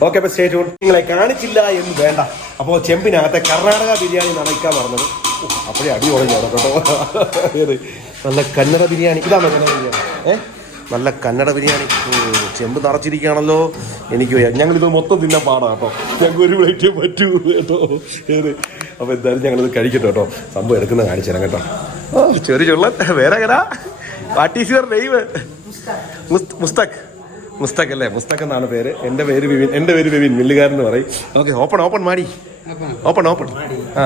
ഓക്കെ, അപ്പോൾ സ്റ്റേ ട്യൂൺ. നിങ്ങളെ കാണിച്ചില്ല എന്ന് വേണ്ട. അപ്പോൾ ചെമ്പിനകത്തെ കർണാടക ബിരിയാണി നടക്കാൻ പറഞ്ഞത് അപ്പോഴേ അടി തുടങ്ങി അവിടെ കേട്ടോ. നല്ല കന്നഡ ബിരിയാണി. ഇതാണ് കന്നഡ ബിരിയാണി. നല്ല കന്നഡ ബിരിയാണി. ചെമ്പ് നിറച്ചിരിക്കുകയാണല്ലോ. എനിക്ക് ഞങ്ങളിത് മൊത്തം തിന്നാൻ പാടാം കേട്ടോ. ഞങ്ങൾക്ക് ഒരു പ്ലേറ്റേ പറ്റൂ കേട്ടോ. അപ്പോൾ എന്തായാലും ഞങ്ങളിത് കഴിക്കട്ടോ കേട്ടോ. സംഭവം എടുക്കുന്ന കാണിച്ചു തരാം കേട്ടോ. ചെറിയ ചുള്ളൻ. വേറെ എങ്ങനാ? What is your name? Mustaq അല്ലേ? മുസ്തഖ് എന്നാണ് പേര്. എൻ്റെ പേര് വിവിൻ, മില്ലുകാരൻ എന്ന് പറയും. ഓക്കെ, ഓപ്പൺ മാടി. ഓപ്പൺ. ആ,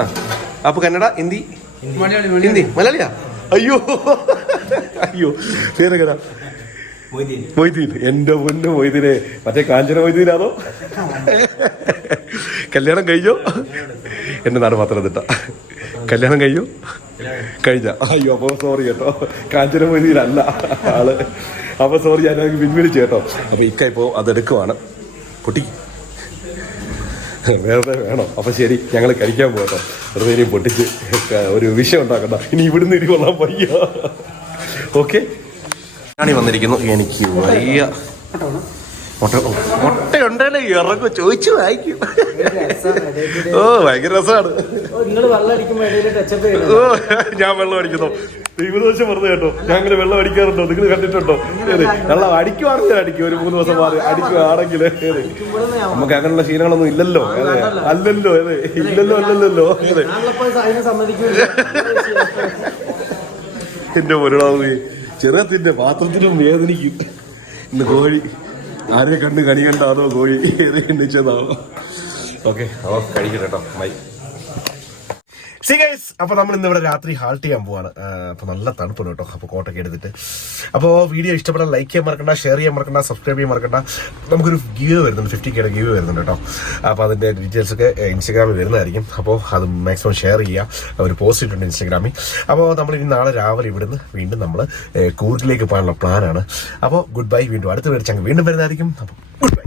അപ്പോൾ കന്നഡ, ഹിന്ദി, മലയാളിയാ? അയ്യോ പേരെങ്ങനാ? മൊയ്തീൻ. എൻ്റെ പൊന്നു മൊയ്തീനെ. മറ്റേ കാഞ്ചന മൊയ്തീനാണോ? കല്യാണം കഴിഞ്ഞോ? എൻ്റെ നാട് പത്തനംതിട്ട. കല്യാണം കഴിഞ്ഞോ? കഴിഞ്ഞ. അയ്യോ, അപ്പോൾ സോറി കേട്ടോ. കാഞ്ചന മൊയ്തീനല്ല ആള്. അപ്പോൾ സോറി, ഞാൻ പിൻവലിച്ചു കേട്ടോ. അപ്പോൾ ഇക്ക ഇപ്പോൾ അതെടുക്കുവാണ്. പൊട്ടി വേറെ വേണോ? അപ്പോൾ ശരി, ഞങ്ങൾ കഴിക്കാൻ പോകട്ടോ. വെറുതെ ഇനി പൊട്ടിച്ച് ഒരു വിഷയം ഉണ്ടാക്കണ്ട. ഇനി ഇവിടുന്ന് ഇരിക്കൊള്ളാൻ വയ്യ. ഓക്കെ, ാണി വന്നിരിക്കുന്നു. എനിക്ക് വയ്യ. മുട്ടയുണ്ടല്ലേ? ഇറങ്ങും, ചോദിച്ചു വായിക്കും. ഓ, ഭയങ്കര രസമാണ്. ഓ, ഞാൻ വെള്ളം അടിക്കുന്നു. 20 ദിവസം വെറുതെ കേട്ടോ. ഞങ്ങൾ വെള്ളം അടിക്കാറുണ്ടോ? നിങ്ങൾ കണ്ടിട്ടുണ്ടോ? വെള്ളം അടിക്കുവാണെങ്കിൽ അടിക്കും. ഒരു 3 ദിവസം മാറി അടിക്കുവാണെങ്കിൽ. നമുക്ക് അങ്ങനെയുള്ള ശീലങ്ങളൊന്നും ഇല്ലല്ലോ. അല്ലല്ലോ. അല്ലല്ലോ. എന്റെ മുരളാവേ, ചെറുത്തിന്റെ പാത്രത്തിനും വേദനിക്കും. ഇന്ന് കോഴി ആരെ കണ്ട് കണി കണ്ടാതോ കോഴി എണ്ണിച്ചതാവോ. ഓക്കെ, അപ്പോൾ കഴിക്കട്ടെ കേട്ടോ. ബൈ. അപ്പോൾ നമ്മൾ ഇന്ന് ഇവിടെ രാത്രി ഹാൾട്ട് ചെയ്യാൻ പോവാണ്. അപ്പോൾ നല്ല തണുപ്പാണ് കേട്ടോ. അപ്പോൾ കോട്ടൊക്കെ എടുത്തിട്ട്. അപ്പോൾ വീഡിയോ ഇഷ്ടപ്പെടാൻ ലൈക്ക് ചെയ്യാൻ മറക്കണ്ട, ഷെയർ ചെയ്യാൻ മറക്കണ്ട, സബ്സ്ക്രൈബ് ചെയ്യാൻ മറക്കണ്ട. നമുക്കൊരു ഗീവ് വരുന്നുണ്ട്, 50K ഗീവ് വരുന്നുണ്ട് കേട്ടോ. അപ്പോൾ അതിൻ്റെ ഡീറ്റെയിൽസ് ഒക്കെ ഇൻസ്റ്റാഗ്രാമിൽ വരുന്നതായിരിക്കും. അപ്പോൾ അത് മാക്സിമം ഷെയർ ചെയ്യുക. ഒരു പോസ്റ്റ് ഇട്ടുണ്ട് ഇൻസ്റ്റാഗ്രാമിൽ. അപ്പോൾ നമ്മൾ ഇനി നാളെ രാവിലെ ഇവിടുന്ന് വീണ്ടും നമ്മൾ കൂർഗിലേക്ക് പോകാനുള്ള പ്ലാനാണ്. അപ്പോൾ ഗുഡ് ബൈ. വീണ്ടും അടുത്ത വീട് വീണ്ടും വരുന്നതായിരിക്കും. അപ്പോൾ ഗുഡ് ബൈ.